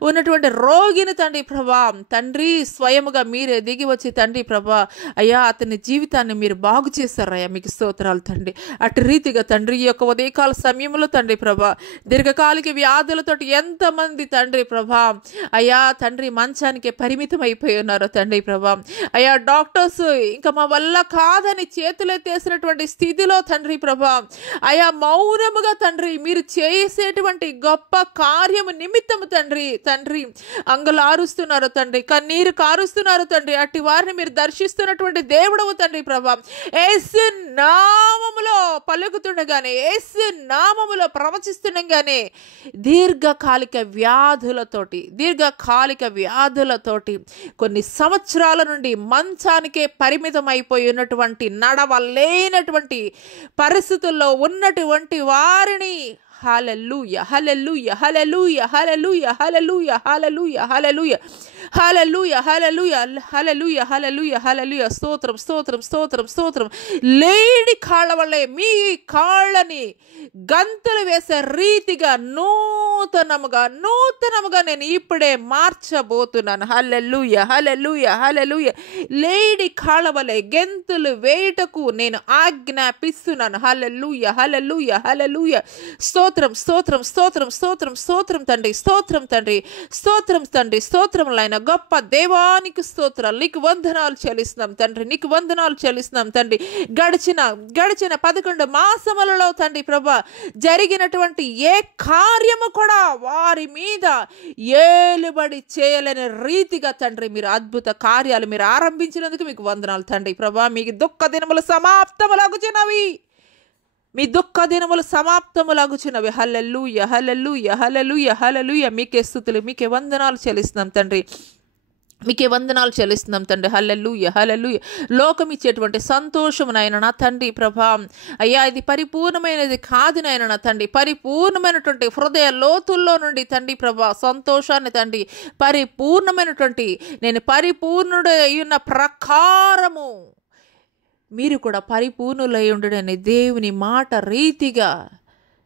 ఉన్నటువంటి రోగిని తండ్రి ప్రభా తండ్రి స్వయముగా మీరే దిగి వచ్చి తండ్రి ప్రభా అయ్యా అతని జీవితాన్ని మీరు బాగు చేస్తారయ్యా, మీకు స్తోత్రాలు తండ్రి. అటు రీతిగా తండ్రి ఈ యొక్క ఉదయకాల సమయంలో తండ్రి ప్రభా దీర్ఘకాలిక వ్యాధులతో ఎంతమంది తండ్రి ప్రభా అయ్యా తండ్రి మంచానికి పరిమితం అయిపోయి ఉన్నారో తండ్రి ప్రభా అయ్యా డాక్టర్స్ ఇంకా మా వల్ల కాదని చేతులెత్తేసినటువంటి స్థితిలో తండ్రి ప్రభా అయ్యా మౌనముగా తండ్రి మీరు చేసేటువంటి గొప్ప కార్యము నిమిత్తము తండ్రి తండ్రి అంగలారుస్తున్నారు తండ్రి, కన్నీరు కారుస్తున్నారు తండ్రి. అట్టి వారిని మీరు దర్శిస్తున్నటువంటి దేవుడవు తండ్రి ప్రభా యేసు నామములో పలుకుతుండగానే యేసు నామములో ప్రవచిస్తుండగానే దీర్ఘకాలిక వ్యాధులతోటి కొన్ని సంవత్సరాల నుండి మంచానికే పరిమితం అయిపోయి ఉన్నటువంటి నడవలేనటువంటి పరిస్థితుల్లో ఉన్నటువంటి వారిని హల్లెలూయా, హల్లెలూయా, హల్లెలూయా, హల్లెలూయా, హల్లెలూయా, హల్లెలూయా, హల్లెలూయా, హల్లెలూయా, హల్లెలూయా, హల్లెలూయా, హల్లెలూయా, హల్లెలూయా, స్తోత్రం, స్తోత్రం, స్తోత్రం, స్తోత్రం. లేడి కాళ్ళ వల్లే మీ కాళ్ళని గంతులు వేసే రీతిగా నూతనముగా నేను ఇప్పుడే మార్చబోతున్నాను. హల్లెలూయా, హల్లెలూయా, హల్లెలూయా. లేడి కాళ్ళ వల్లే గెంతులు వేయుటకు నేను ఆజ్ఞాపిస్తున్నాను. హల్లెలూయా, హల్లెలూయా, హల్లెలూయా. స్తోత్రం, స్తోత్రం, స్తోత్రం, స్తోత్రం, స్తోత్రం తండ్రి, స్తోత్రం తండ్రి, స్తోత్రం తండ్రి, స్తోత్రములైన గొప్ప దేవానికి స్తోత్రాలు, నీకు వందనాలు చెల్లిస్తున్నాం తండ్రి, నీకు వందనాలు చెల్లిస్తున్నాం తండ్రి. గడిచిన 11 మాసములలో తండ్రి ప్రభా జరిగినటువంటి ఏ కార్యము కూడా వారి మీద ఏలుబడి చేయలేని రీతిగా తండ్రి మీరు అద్భుత కార్యాలు మీరు ఆరంభించినందుకు మీకు వందనాలు తండ్రి ప్రభా. మీకు దుఃఖ దినములు సమాప్తములగుచున్నవి, మీ దుఃఖ దినములు సమాప్తములగుచున్నవి. హల్లెలూయా, హల్లెలూయా, హల్లెలూయా, హల్లెలూయా. మీకే స్తుతులు, మీకే వందనాలు చెల్లిస్తున్నాం తండ్రి, మీకే వందనాలు చెల్లిస్తున్నాం తండ్రి. హల్లెలూయా, హల్లెలూయా. లోకం ఇచ్చేటువంటి సంతోషము నాయన నా తండ్రి ప్రభా అయ్యా ఇది పరిపూర్ణమైనది కాదు నాయన నా తండ్రి. పరిపూర్ణమైనటువంటి హృదయ లోతుల్లో నుండి తండ్రి ప్రభా సంతోషాన్ని తండ్రి పరిపూర్ణమైనటువంటి నేను పరిపూర్ణుడై ఉన్న ప్రకారము మీరు కూడా పరిపూర్ణులై ఉండడని దేవుని మాట రీతిగా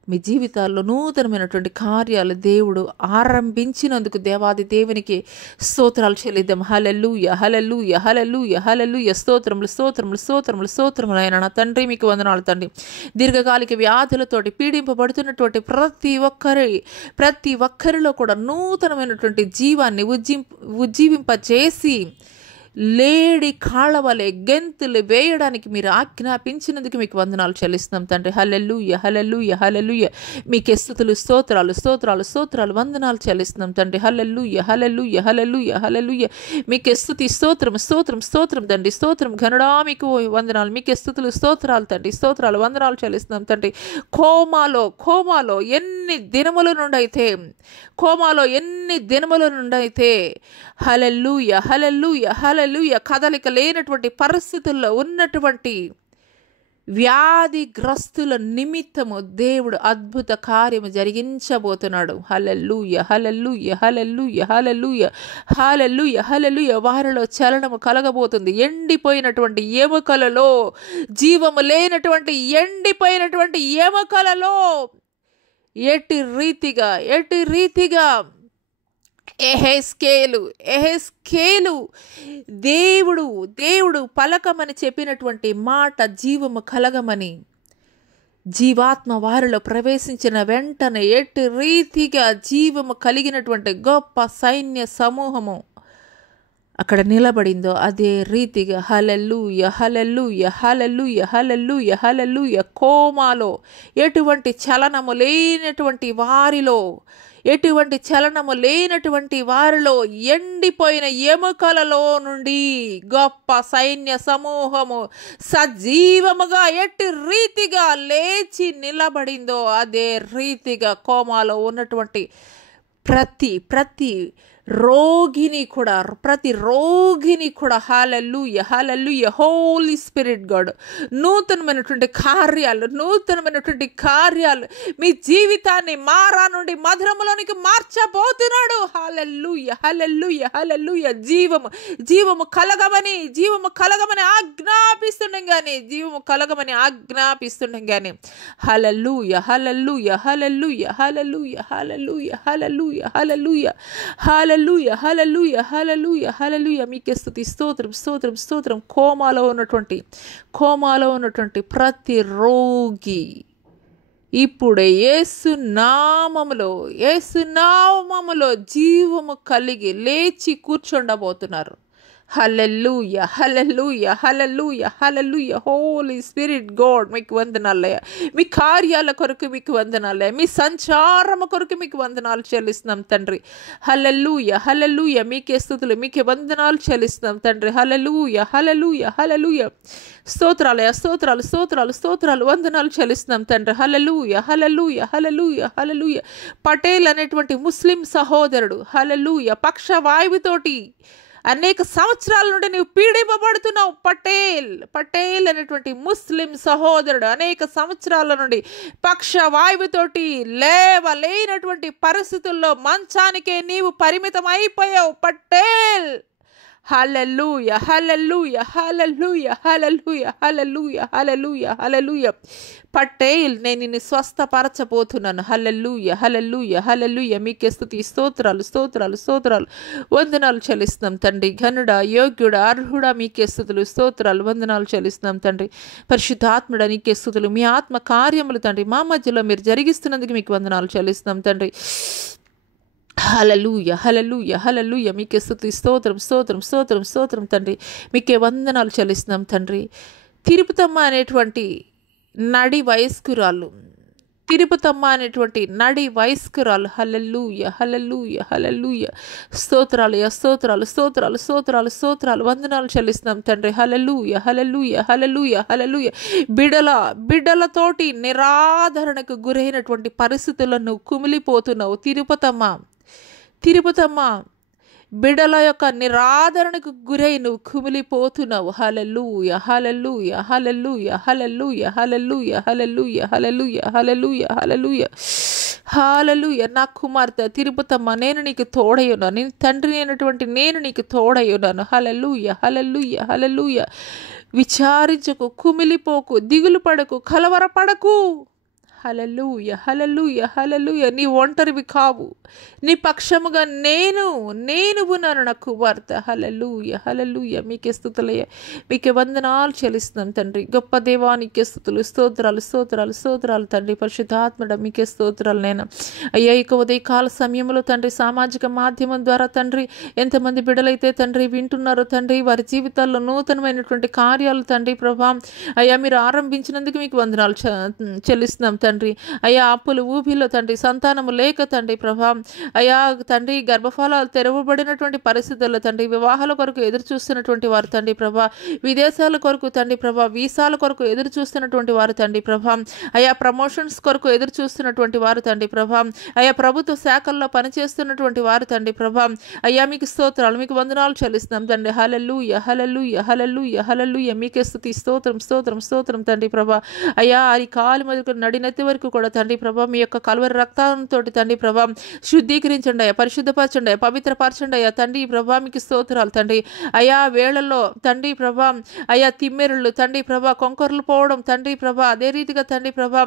మీ జీవితాల్లో నూతనమైనటువంటి కార్యాలు దేవుడు ఆరంభించినందుకు దేవాది దేవునికి స్తోత్రాలు చెల్లిద్దాం. హల్లెలూయా, హల్లెలూయా, హల్లెలూయా, హల్లెలూయా. స్తోత్రములు, స్తోత్రములు, స్తోత్రములు, స్తోత్రములు అయిన నా తండ్రి మీకు వందనాలు తండ్రి. దీర్ఘకాలిక వ్యాధులతోటి పీడింపబడుతున్నటువంటి ప్రతి ఒక్కరిలో కూడా నూతనమైనటువంటి జీవాన్ని ఉజ్జీవింపచేసి లేడి కాళ్ళ వలె గెంతులు వేయడానికి మీరు ఆజ్ఞాపించినందుకు మీకు వందనాలు చెల్లిస్తున్నాం తండ్రి. హల్లెలూయా, హల్లెలూయా, హల్లెలూయా. మీకే స్తుతులు, స్తోత్రాలు, స్తోత్రాలు, స్తోత్రాలు, వందనాలు చెల్లిస్తున్నాం తండ్రి. హల్లెలూయా, హల్లెలూయా, హల్లెలూయా, హల్లెలూయా. మీకే స్తుతి, స్తోత్రం, స్తోత్రం, స్తోత్రం తండ్రి, స్తోత్రం ఘనుడా మీకు వందనాలు. మీకే స్తుతులు, స్తోత్రాలు తండ్రి, స్తోత్రాలు, వందనాలు చెల్లిస్తున్నాం తండ్రి. కోమాలో ఎన్ని దినముల నుండి అయితే హల్లెలూయా, హల్లెలూయా, హల్లెలూయా, కదలిక లేనటువంటి పరిస్థితుల్లో ఉన్నటువంటి వ్యాధిగ్రస్తుల నిమిత్తము దేవుడు అద్భుత కార్యము జరిగించబోతున్నాడు. హల్లెలూయా, హల్లెలూయా, హల్లెలూయా, హల్లెలూయా, హల్లెలూయా, హల్లెలూయా. వారిలో చలనము కలగబోతుంది. ఎండిపోయినటువంటి ఎముకలలో, జీవము లేనటువంటి ఎండిపోయినటువంటి ఎముకలలో ఎట్టి రీతిగా ఎహెస్కేలు దేవుడు పలకమని చెప్పినటువంటి మాట జీవము కలగమని జీవాత్మ వారిలో ప్రవేశించిన వెంటనే ఎట్టి రీతిగా జీవము కలిగినటువంటి గొప్ప సైన్య సమూహము అక్కడ నిలబడిందో అదే రీతిగా హల్లెలూయా, హల్లెలూయా, హల్లెలూయా, హల్లెలూయా, హల్లెలూయా. కోమాలో ఎటువంటి చలనము లేనటువంటి వారిలో ఎండిపోయిన ఎముకలలో నుండి గొప్ప సైన్య సమూహము సజీవముగా ఎట్టి రీతిగా లేచి నిలబడిందో అదే రీతిగా కోమాలో ఉన్నటువంటి ప్రతి రోగిని కూడా హల్లెలూయా, హల్లెలూయా. హోలీ స్పిరిట్ గాడ్ నూతనమైనటువంటి కార్యాలు మీ జీవితాన్ని మారా నుండి మధురములోనికి మార్చబోతున్నాడు. హల్లెలూయా, హల్లెలూయా, హల్లెలూయా. జీవము కలగమని ఆజ్ఞాపిస్తుండగానే హల్లెలూయా, హల్లెలూయా, హల్లెలూయా, హల్లెలూయా, హల్లెలూయా, హల్లెలూయా, హల్లెలూయా, హల్లెలూయా, హల్లెలూయా, హల్లెలూయా, హల్లెలూయా. మీకే స్తుతి, స్తోత్రం, స్తోత్రం, స్తోత్రం. కోమాలో ఉన్నటువంటి ప్రతి రోగి ఇప్పుడే యేసు నామములో జీవము కలిగి లేచి కూర్చుండబోతున్నారు. హల్లెలూయా, హల్లెలూయా, హల్లెలూయా, హల్లెలూయా. హోలీ స్పిరిట్ గాడ్ మీకు వందనాలయ్యా. మీ కార్యాల కొరకు మీకు వందనాలయ్యా. మీ సంచారము కొరకు మీకు వందనాలు చెల్లిస్తున్నాం తండ్రి. హల్లెలూయా, హల్లెలూయా. మీకే స్తుతులు, మీకే వందనాలు చెల్లిస్తున్నాం తండ్రి. హల్లెలూయా, హల్లెలూయా, హల్లెలూయా. స్తోత్రాలయ, స్తోత్రాలు, వందనాలు చెల్లిస్తున్నాం తండ్రి. హల్లెలూయా, హల్లెలూయా, హల్లెలూయా, హల్లెలూయా. పటేల్ అనేటువంటి ముస్లిం సహోదరుడు హల్లెలూయా పక్షవాయువుతోటి అనేక సంవత్సరాల నుండి నీవు పీడింపబడుతున్నావు. పటేల్ అనేటువంటి ముస్లిం సహోదరుడు అనేక సంవత్సరాల నుండి పక్షవాయువుతోటి లేవలేనటువంటి పరిస్థితుల్లో మంచానికే నీవు పరిమితం అయిపోయావు. పటేల్ హల్లెలూయా, హల్లెలూయా, హల్లెలూయా, హల్లెలూయా, హల్లెలూయా, హల్లెలూయా, హల్లెలూయా. పటేల్ నేను నిన్ను స్వస్థపరచబోతున్నాను. హల్లెలూయా, హల్లెలూయా, హల్లెలూయా. మీకే స్తుతి, స్తోత్రాలు, వందనాలు చెల్లిస్తున్నాం తండ్రి. ఘనుడా, యోగ్యుడా, అర్హుడా మీకే స్తుతులు, స్తోత్రాలు, వందనాలు చెల్లిస్తున్నాం తండ్రి. పరిశుద్ధాత్ముడా నీకే స్తుతులు. మీ ఆత్మ కార్యములు తండ్రి మా మధ్యలో మీరు జరిగిస్తున్నందుకు మీకు వందనాలు చెల్లిస్తున్నాం తండ్రి. హల్లెలూయా, హల్లెలూయా, హల్లెలూయా. మీకే స్తుతి, స్తోత్రం తండ్రి. మీకే వందనాలు చెల్లిస్తున్నాం తండ్రి. తిరుపతమ్మ అనేటువంటి నడి వయస్కురాలు హల్లెలూయా, హల్లెలూయా, హల్లెలూయా. స్తోత్రాలు, వందనాలు చెల్లిస్తున్నాం తండ్రి. హల్లెలూయా, హల్లెలూయా, హల్లెలూయా, హల్లెలూయా. బిడలతోటి నిరాదరణకు గురైనటువంటి పరిస్థితులను కుమిలిపోతున్నావు తిరుపతమ్మ. బిడల యొక్క నిరాదరణకు గురై నువ్వు కుమిలిపోతున్నావు. హల్లెలూయా, హల్లెలూయా, హల్లెలూయా, హల్లెలూయా, హల్లెలూయా, హల్లెలూయా, హల్లెలూయా, హల్లెలూయా, హల్లెలూయా, హల్లెలూయా. నా కుమార్తె తిరుపతమ్మ నేను నీకు తోడయ్యున్నాను. నేను తండ్రి అయినటువంటి నేను నీకు తోడయ్యున్నాను. హల్లెలూయా, హల్లెలూయా, హల్లెలూయా. విచారించకు, కుమిలిపోకు, దిగులు పడకు, కలవరపడకు. హల్లెలూయ హల్లెలూయ హల్లెలూయ. నీ ఒంటరివి కావు, నీ పక్షముగా నేను ఉన్నాను నా కుమార్తె. హల్లెలూయ హల్లెలూయ. మీకే స్తుతులయ్య, మీకే వందనాలు చెల్లిస్తున్నాం తండ్రి. గొప్ప దేవానికే స్తుతులు, స్తోత్రాలు స్తోత్రాలు స్తోత్రాలు తండ్రి. పరిశుద్ధాత్మడ మీకే స్తోత్రాలు నేను అయ్యా. ఇక ఉదయకాల సమయంలో తండ్రి సామాజిక మాధ్యమం ద్వారా తండ్రి ఎంతమంది బిడ్డలైతే తండ్రి వింటున్నారో తండ్రి, వారి జీవితాల్లో నూతనమైనటువంటి కార్యాలు తండ్రి ప్రభా అయ్యా మీరు ఆరంభించినందుకు మీకు వందనాలు చెల్లిస్తున్నాం తండ్రి. అయ్యా అప్పులు ఊబిలో తండ్రి సంతానము లేక తండ్రి ప్రభా అయ్యా తండ్రి గర్భఫలాలు తెరవబడినటువంటి పరిస్థితుల్లో తండ్రి వివాహాల కొరకు ఎదురు చూస్తున్నటువంటి వారు తండ్రి ప్రభా, విదేశాల కొరకు తండ్రి ప్రభా వీసాల కొరకు ఎదురు చూస్తున్నటువంటి వారు తండ్రి ప్రభా అయ్యా, ప్రమోషన్స్ కొరకు ఎదురు చూస్తున్నటువంటి వారు తండ్రి ప్రభా అయ్యా, ప్రభుత్వ శాఖల్లో పనిచేస్తున్నటువంటి వారు తండ్రి ప్రభా అయ్యా మీకు స్తోత్రాలు, మీకు వందనాలు చెల్లిస్తున్నాం తండ్రి. హల్లెలూయ హల్లెలూయ హల్లెలూయ హల్లెలూయ. మీకే స్తుతి స్తోత్రం స్తోత్రం స్తోత్రం తండ్రి ప్రభా అయ్యా. అది కాలు మొదలు నడినెత్తి వరకు కూడా తండ్రి ప్రభా మీ యొక్క కల్వరి రక్తంతో తండ్రి ప్రభా శుద్ధీకరించండి అయ్యా, పరిశుద్ధపరచండి అయ్యా, పవిత్రపరచండి అయ్యా తండ్రి ప్రభా మీకు స్తోత్రాలు తండ్రి. అయ్యా వేళల్లో తండ్రి ప్రభా అయ్యా తిమ్మెరుళ్ళు తండ్రి ప్రభా కొంకర్లు పోవడం తండ్రి ప్రభా, అదే రీతిగా తండ్రి ప్రభా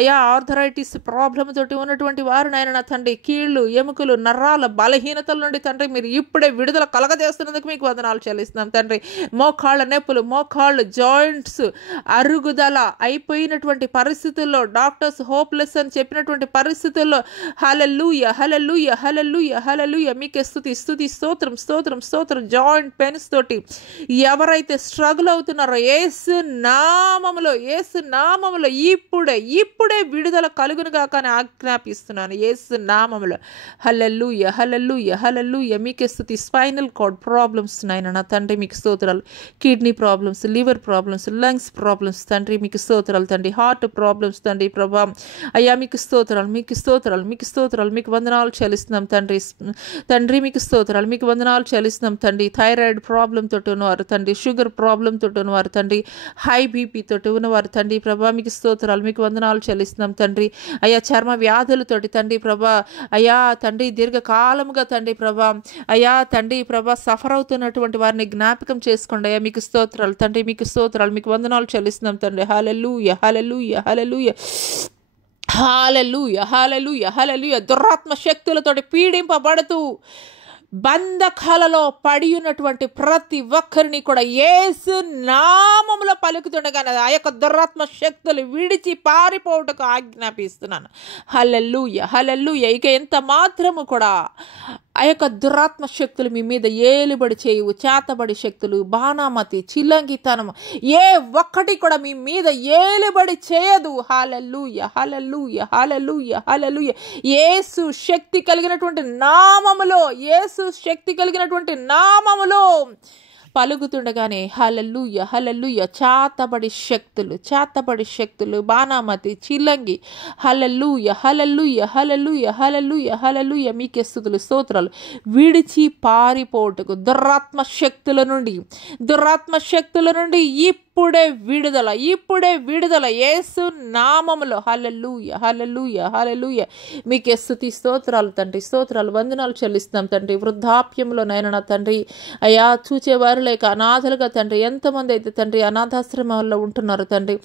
అయ్యా ఆర్థరైటిస్ ప్రాబ్లమ్ తోటి ఉన్నటువంటి వారు నాయన నా తండ్రి, కీళ్ళు ఎముకలు నరాల బలహీనతల నుండి తండ్రి మీరు ఇప్పుడే విడుదల కలగజేస్తున్నందుకు మీకు వందనాలు చెల్లిస్తున్నాం తండ్రి. మోకాళ్ళ నొప్పులు, మోకాళ్ళు జాయింట్స్ అరుగుదల అయిపోయినటువంటి పరిస్థితుల్లో, డాక్టర్స్ హోప్లెస్ అని చెప్పినటువంటి పరిస్థితుల్లో హల్లెలూయ హల్లెలూయ హల్లెలూయ హల్లెలూయ. మీకే స్తుతి స్తుతి స్తోత్రం స్తోత్రం స్తోత్రం. జాయింట్ పెయిన్స్ తోటి ఎవరైతే స్ట్రగుల్ అవుతున్నారో యేసు నామములో ఇప్పుడే విడుదల కలుగునుగా కానీ ఆజ్ఞాపిస్తున్నాను యేసు నామములో. హల్లెలూయ హల్లెలూయ హల్లెలూయ. మీకే స్తుతి. స్పైనల్ కార్డ్ ప్రాబ్లమ్స్ నాయన నా తండ్రి మీకు స్తోత్రాలు, kidney problems, liver problems, lungs problems తండ్రి మీకు స్తోత్రాలు తండ్రి, హార్ట్ ప్రాబ్లమ్స్ తండ్రి ప్రభా అయ్యా మీకు స్తోత్రాలు మీకు స్తోత్రాలు మీకు స్తోత్రాలు, మీకు వందనాలు చెల్లిస్తున్నాం తండ్రి మీకు స్తోత్రాలు, మీకు వందనాలు చెల్లిస్తున్నాం తండ్రి. థైరాయిడ్ ప్రాబ్లం తోటి ఉన్నవారు తండ్రి, షుగర్ ప్రాబ్లం తోటి ఉన్నవారు తండ్రి, హై బీపీ తోటి ఉన్నవారు తండ్రి ప్రభా మీకు స్తోత్రాలు, మీకు వందనాలు చెల్లిస్తున్నాం తండ్రి. అయ్యా చర్మ వ్యాధులతోటి తండ్రి ప్రభా అయ్యా తండ్రి దీర్ఘకాలముగా తండ్రి ప్రభా అయ్యా తండ్రి ప్రభా సఫర్ అవుతున్నటువంటి వారిని జ్ఞాపకం చేసుకోండి అయ్యా మీకు స్తోత్రాలు తండ్రి, మీకు స్తోత్రాలు, మీకు వందనాలు చెల్లిస్తున్నాం తండ్రి. హల్లెలూయ హల్లెలూయ హల్లెలూయ హల్లెలూయ హల్లెలూయ హల్లెలూయ. దురాత్మ శక్తులతోటి పీడింపబడుతూ బంధకాలలో పడి ఉన్నటువంటి ప్రతి ఒక్కరిని కూడా యేసు నామములో పలుకుతుండగానే ఆ యొక్క దురాత్మ శక్తులు విడిచి పారిపోవటకు ఆజ్ఞాపిస్తున్నాను. హల్లెలూయ హల్లెలూయ. ఇక ఎంత మాత్రము కూడా ఆ యొక్క దురాత్మ శక్తులు మీ మీద ఏలుబడి చేయవు. చేతబడి శక్తులు, బాణామతి, చిల్లంగితనము ఏ ఒక్కటి కూడా మీ మీద ఏలుబడి చేయదు. హల్లెలూయ హల్లెలూయ హల్లెలూయ హల్లెలూయ. యేసు శక్తి కలిగినటువంటి నామములో పలుకుతుండగానే హల్లెలూయ హల్లెలూయ. చేతబడి శక్తులు, బాణామతి, చిల్లంగి హల్లెలూయ హల్లెలూయ హల్లెలూయ హల్లెలూయ హల్లెలూయ. మీకే స్తుతులు స్తోత్రాలు. విడిచి పారిపోటుకు దురాత్మ శక్తుల నుండి ఇప్పుడే విడుదల యేసు నామములో. హల్లెలూయ హల్లెలూయ హల్లెలూయ. మీకే స్తుతి స్తోత్రాలు తండ్రి, స్తోత్రాలు, వందనాలు చెల్లిస్తున్నాం తండ్రి. వృద్ధాప్యంలో నాయన నా తండ్రి అయ్యా చూచేవారు లేక అనాథలుగా తండ్రి ఎంతమంది అయితే తండ్రి అనాథాశ్రమాల్లో ఉంటున్నారు తండ్రి,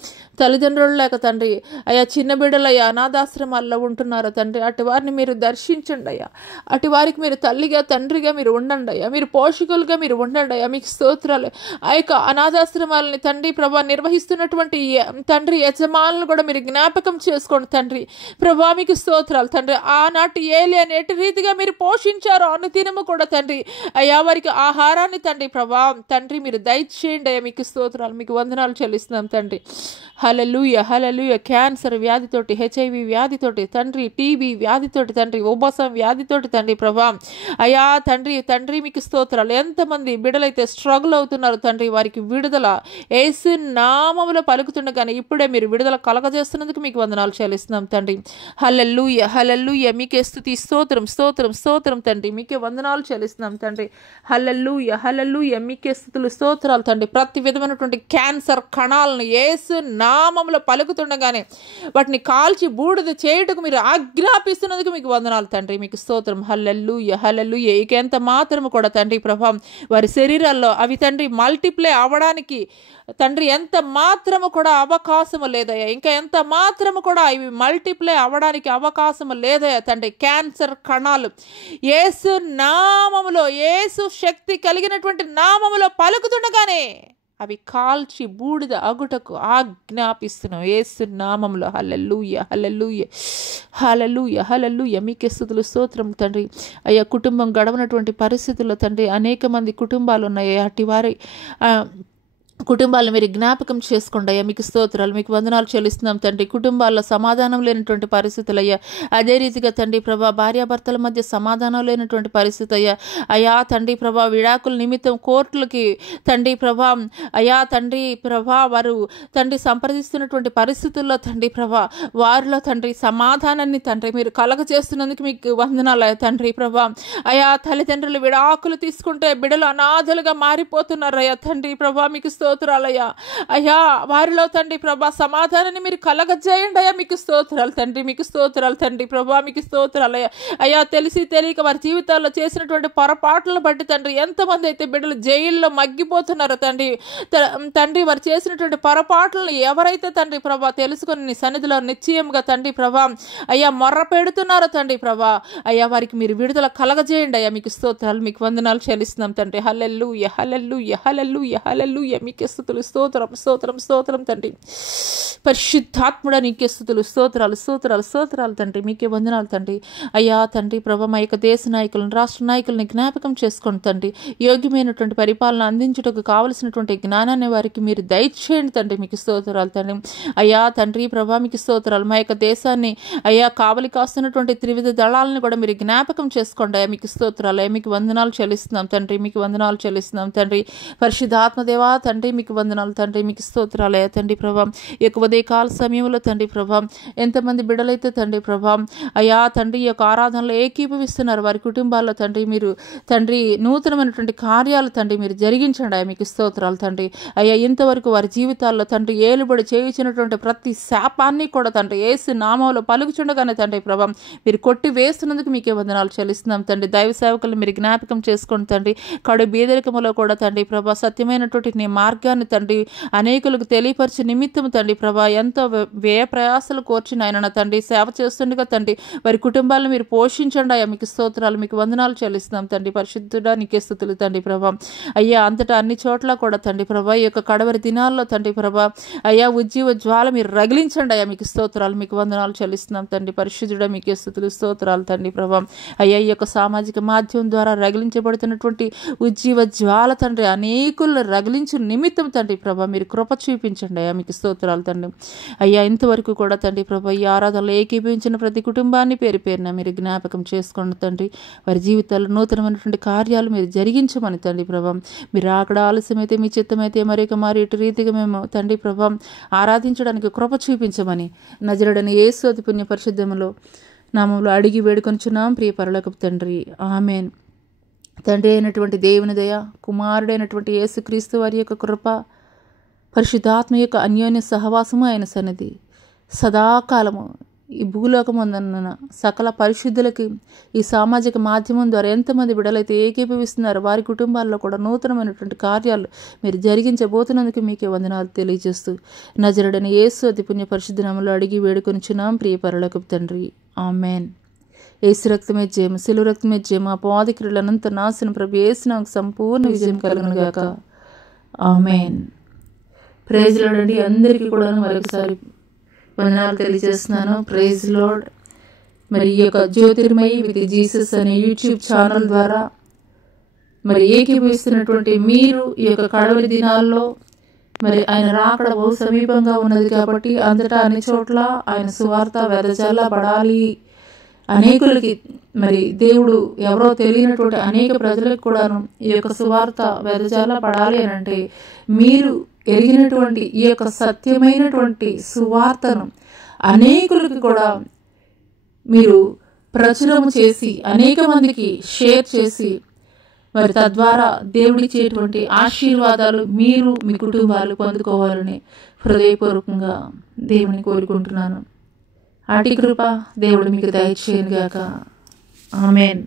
తల్లిదండ్రులు లేక తండ్రి అయ్యా చిన్న బిడ్డలయ్యా అనాథాశ్రమాల్లో ఉంటున్నారు తండ్రి. అటు వారిని మీరు దర్శించండి అయ్యా, అటు వారికి మీరు తల్లిగా తండ్రిగా మీరు ఉండండి అయ్యా, మీరు పోషకులుగా మీరు ఉండండి అయ్యా. మీకు స్తోత్రాలు. ఆ యొక్క అనాథాశ్రమాలని తండ్రి ప్రభా నిర్వహిస్తున్నటువంటి తండ్రి యజమానులు కూడా మీరు జ్ఞాపకం చేసుకోండి తండ్రి ప్రభా. మీకు స్తోత్రాలు తండ్రి. ఆనాటి ఏలియాని ఎటు రీతిగా మీరు పోషించారో అనుదినము కూడా తండ్రి అయ్యా వారికి ఆహారాన్ని తండ్రి ప్రభా తండ్రి మీరు దయచేయండి అయ్యా. మీకు స్తోత్రాలు, మీకు వందనాలు చెల్లిస్తున్నాం తండ్రి. హల్లెలూయ హల్లెలూయ. క్యాన్సర్ వ్యాధితోటి, HIV వ్యాధితోటి తండ్రి, టీబీ వ్యాధితోటి తండ్రి, ఉబసం వ్యాధితోటి తండ్రి ప్రభా అయ్యా తండ్రి మీకు స్తోత్రాలు. ఎంతమంది బిడ్డలైతే స్ట్రగుల్ అవుతున్నారు తండ్రి వారికి విడుదల యేసు నామములో పలుకుతుండగానే ఇప్పుడే మీరు విడుదల కలగజేస్తున్నందుకు మీకు వందనాలు చెల్లిస్తున్నాం తండ్రి. హల్లెలూయ హల్లెలూయ. మీకే స్తుతి స్తోత్రం స్తోత్రం స్తోత్రం తండ్రి. మీకే వందనాలు చెల్లిస్తున్నాం తండ్రి. హల్లెలూయ హల్లెలూయ. మీకే స్తుతులు స్తోత్రాలు తండ్రి. ప్రతి విధమైనటువంటి క్యాన్సర్ కణాలను యేసు నామములో పలుకుతుండగానే వాటిని కాల్చి బూడిద చేయుటకు మీరు ఆజ్ఞాపిస్తున్నందుకు మీకు వందనాలు తండ్రి. మీకు స్తోత్రం. హల్లెలూయ హల్లెలూయ. ఇక ఎంత మాత్రము కూడా తండ్రి ప్రభావం వారి శరీరాల్లో అవి తండ్రి మల్టిప్లై అవ్వడానికి తండ్రి ఎంత మాత్రము కూడా అవకాశము లేదయ్యా, ఇంకా ఎంత మాత్రము కూడా ఇవి మల్టిప్లై అవ్వడానికి అవకాశము లేదయ్యా తండ్రి. క్యాన్సర్ కణాలు యేసు నామములో, యేసు శక్తి కలిగినటువంటి నామములో పలుకుతుండగానే అవి కాల్చి బూడిద అగుటకు ఆజ్ఞాపిస్తున్నాం యేసు నామములో. హల్లెలూయా, హల్లెలూయా, హల్లెలూయా, హల్లెలూయా. మీకే స్తుతులు, స్తోత్రం తండ్రి. అయ్యా కుటుంబం గడవనటువంటి పరిస్థితుల్లో తండ్రి అనేక మంది కుటుంబాలు ఉన్నాయి. అట్టి వారి కుటుంబాలను మీరు జ్ఞాపకం చేసుకోండి అయ్యా. మీకు స్తోత్రాలు, మీకు వందనాలు చెల్లిస్తున్నాం తండ్రి. కుటుంబాల్లో సమాధానం లేనటువంటి పరిస్థితులు అయ్యా. అదే రీతిగా తండ్రి ప్రభా భార్యాభర్తల మధ్య సమాధానం లేనటువంటి పరిస్థితి అయ్యా. అయ్యా తండ్రి ప్రభా విడాకుల నిమిత్తం కోర్టులకి తండ్రి ప్రభా అయ్యా తండ్రి ప్రభా వారు తండ్రి సంప్రదిస్తున్నటువంటి పరిస్థితుల్లో తండ్రి ప్రభా వారిలో తండ్రి సమాధానాన్ని తండ్రి మీరు కలగ చేస్తున్నందుకు మీకు వందనాలు అయ్యా తండ్రి ప్రభా. అయ్యా తల్లిదండ్రులు విడాకులు తీసుకుంటే బిడ్డలు అనాథలుగా మారిపోతున్నారు అయ్యా తండ్రి ప్రభా. మీకు స్తోత్రాలయ్యా. అయ్యా వారిలో తండ్రి ప్రభా సమాధానాన్ని మీరు కలగజేయండి అయ్యా. మీకు స్తోత్రాలు తండ్రి, మీకు స్తోత్రాలు తండ్రి ప్రభా. మీకు స్తోత్రాలయ్యా. అయ్యా తెలిసి తెలియక వారి జీవితాల్లో చేసినటువంటి పొరపాట్లను బట్టి తండ్రి ఎంతమంది అయితే బిడ్డలు జైల్లో మగ్గిపోతున్నారో తండ్రి తండ్రి వారు చేసినటువంటి పొరపాట్లను ఎవరైతే తండ్రి ప్రభా తెలుసుకొని నీ సన్నిధిలో నిశ్చయంగా తండ్రి ప్రభా అయ్యా మొర్ర పెడుతున్నారో తండ్రి ప్రభా అయ్యా వారికి మీరు విడుదల కలగజేయండి అయ్యా. మీకు స్తోత్రాలు, మీకు వందనాలు చెల్లిస్తున్నాం తండ్రి. హల్లెలూయా, హల్లెలూయా, హల్లెలూయా, హల్లెలూయా. మీకే స్తుతులు, స్తోత్రం, స్తోత్రం, స్తోత్రం తండ్రి. పరిశుద్ధాత్ముడా నీకే స్తుతులు, స్తోత్రాలు, స్తోత్రాలు, స్తోత్రాలు తండ్రి. మీకే వందనాలు తండ్రి. అయ్యా తండ్రి ప్రభా మా యొక్క దేశ నాయకులను, రాష్ట్ర నాయకులను జ్ఞాపకం చేసుకోండి తండ్రి. యోగ్యమైనటువంటి పరిపాలన అందించుటకు కావలసినటువంటి జ్ఞానాన్ని వారికి మీరు దయచేయండి తండ్రి. మీకు స్తోత్రాలు తండ్రి. అయ్యా తండ్రి ప్రభా మీకు స్తోత్రాలు. మా యొక్క దేశాన్ని అయ్యా కావలి కాస్తున్నటువంటి త్రివిధ దళాలను కూడా మీరు జ్ఞాపకం చేసుకోండి అయ్యా. మీకు స్తోత్రాలు అయ్యా. మీకు వందనాలు చెల్లిస్తున్నాం తండ్రి. మీకు వందనాలు చెల్లిస్తున్నాం తండ్రి. పరిశుద్ధాత్మదేవా తండ్రి మీకు వందనాలు తండ్రి. మీకు స్తోత్రాలు అయ్యా తండ్రి ప్రభా. ఈ యొక్క ఉదయకాల సమయంలో తండ్రి ప్రభా ఎంతమంది బిడ్డలైతే తండ్రి ప్రభా అయ్యా తండ్రి ఈ యొక్క ఆరాధనలో ఏకీభవిస్తున్నారు వారి కుటుంబాల్లో తండ్రి మీరు తండ్రి నూతనమైనటువంటి కార్యాలు తండ్రి మీరు జరిగించండి అయ్యా. మీకు స్తోత్రాలు తండ్రి. అయ్యా ఇంతవరకు వారి జీవితాల్లో తండ్రి ఏలుబడి చేయించినటువంటి ప్రతి శాపాన్ని కూడా తండ్రి యేసు నామంలో పలుకుచుండగానే తండ్రి ప్రభా మీరు కొట్టి వేస్తున్నందుకు మీకే వందనాలు చెల్లిస్తున్నాం తండ్రి. దైవ సేవకులను మీరు జ్ఞాపకం చేసుకోండి తండ్రి. కడు బీదరికములో కూడా తండ్రి ప్రభా సత్యమైనటువంటి నీ మార్గాన్ని తండ్రి అనేకులకు తెలియపరిచే నిమిత్తం తండ్రి ప్రభా ఎంతో వ్యయ ప్రయాసాలు కోర్చిన ఆయన తండ్రి సేవ చేస్తుండగా తండ్రి వారి కుటుంబాలను మీరు పోషించండి అయ్యా. మీకు స్తోత్రాలు, మీకు వందనాలు చెల్లిస్తున్నాం తండ్రి. పరిశుద్ధుడా నీకే స్తుతులు తండ్రి ప్రభా. అయ్యా అంతటా అన్ని చోట్ల కూడా తండ్రి ప్రభా ఈ యొక్క కడవరి దినాల్లో తండ్రి ప్రభా అయ్యా ఉజ్జీవ జ్వాల మీరు రగిలించండి అయ్యా. మీకు స్తోత్రాలు, మీకు వందనాలు చెల్లిస్తున్నాం తండ్రి. పరిశుద్ధుడా మీకే స్తుతులు, స్తోత్రాలు తండ్రి ప్రభా. అయ్యా ఈ యొక్క సామాజిక మాధ్యమం ద్వారా రగిలించబడుతున్నటువంటి ఉజ్జీవ జ్వాల తండ్రి అనేకులను రగిలించు నిమిత్తం తండ్రి ప్రభా మీరు కృప చూపించండి అయ్యా. మీకు స్తోత్రాలు తండ్రి. అయ్యా ఇంతవరకు కూడా తండ్రి ప్రభా ఈ ఆరాధనలో ఏకీభవించిన ప్రతి కుటుంబాన్ని పేరు పేరున మీరు జ్ఞాపకం చేసుకోండి తండ్రి. వారి జీవితాల్లో నూతనమైనటువంటి కార్యాలు మీరు జరిగించమని తండ్రి ప్రభా మీరు అక్కడ ఆలస్యమైతే మీ చిత్తమైతే మరొక మారి ఇటు రీతిగా మేము తండ్రి ప్రభా ఆరాధించడానికి కృప చూపించమని నజరుడని యేసు అతి పుణ్య పరిశుద్ధములో నామంలో అడిగి వేడుకొనుచున్నాం ప్రియ పరలోకపు తండ్రి. ఆమేన్. తండ్రి అయినటువంటి దేవుని దయ, కుమారుడైనటువంటి యేసుక్రీస్తు వారి యొక్క కృప, పరిశుద్ధాత్మ యొక్క అన్యోన్య సహవాసము ఆయన సన్నిధి సదాకాలము ఈ భూలోకమందున్న సకల పరిశుద్ధులకి ఈ సామాజిక మాధ్యమం ద్వారా ఎంతమంది బిడ్డలైతే ఏకీభవిస్తున్నారో వారి కుటుంబాల్లో కూడా నూతనమైనటువంటి కార్యాలు మీరు జరిగించబోతున్నందుకు మీకే వందనాలు తెలియజేస్తూ నజరుడని యేసు అతి పుణ్య పరిశుద్ధ నామములో అడిగి వేడుకొనుచున్నాం ప్రియ పరలోకపు తండ్రి. ఆమేన్. యేసు రక్తమే జయము, శిలువ రక్తమే జయము, అపవాది క్రియల అనంత నాశనం ప్రభు యేసు నాకు సంపూర్ణ విజయం కలుగును గాక. ఆమేన్. ప్రైజ్ లార్డ్ అండి. అందరికీ కూడా మరొకసారి వందనాలు తెలియజేస్తున్నాను. Praise Lord. మరి ఈ యొక్క జ్యోతిర్మయి విత్ జీసస్ అనే యూట్యూబ్ ఛానల్ ద్వారా మరి ఏకీభవిస్తున్నటువంటి మీరు ఈ యొక్క కడవరి దినాల్లో మరి ఆయన రాకడ బహు సమీపంగా ఉన్నది కాబట్టి అంతటా అన్ని చోట్ల ఆయన సువార్త వెదజల్లబడాలి. అనేకులకి మరి దేవుడు ఎవరో తెలియనటువంటి అనేక ప్రజలకు కూడాను ఈ యొక్క సువార్త వెదజల్లబడాలి అని అంటే మీరు ఎరిగినటువంటి ఈ యొక్క సత్యమైనటువంటి సువార్తను అనేకులకి కూడా మీరు ప్రచురము చేసి అనేక మందికి షేర్ చేసి మరి తద్వారా దేవుడిచ్చేటువంటి ఆశీర్వాదాలు మీరు మీ కుటుంబాలు పొందుకోవాలని హృదయపూర్వకంగా దేవుని కోరుకుంటున్నాను. అటి కృప దేవుడు మీకు దయచేయను గాక. ఆమేన్.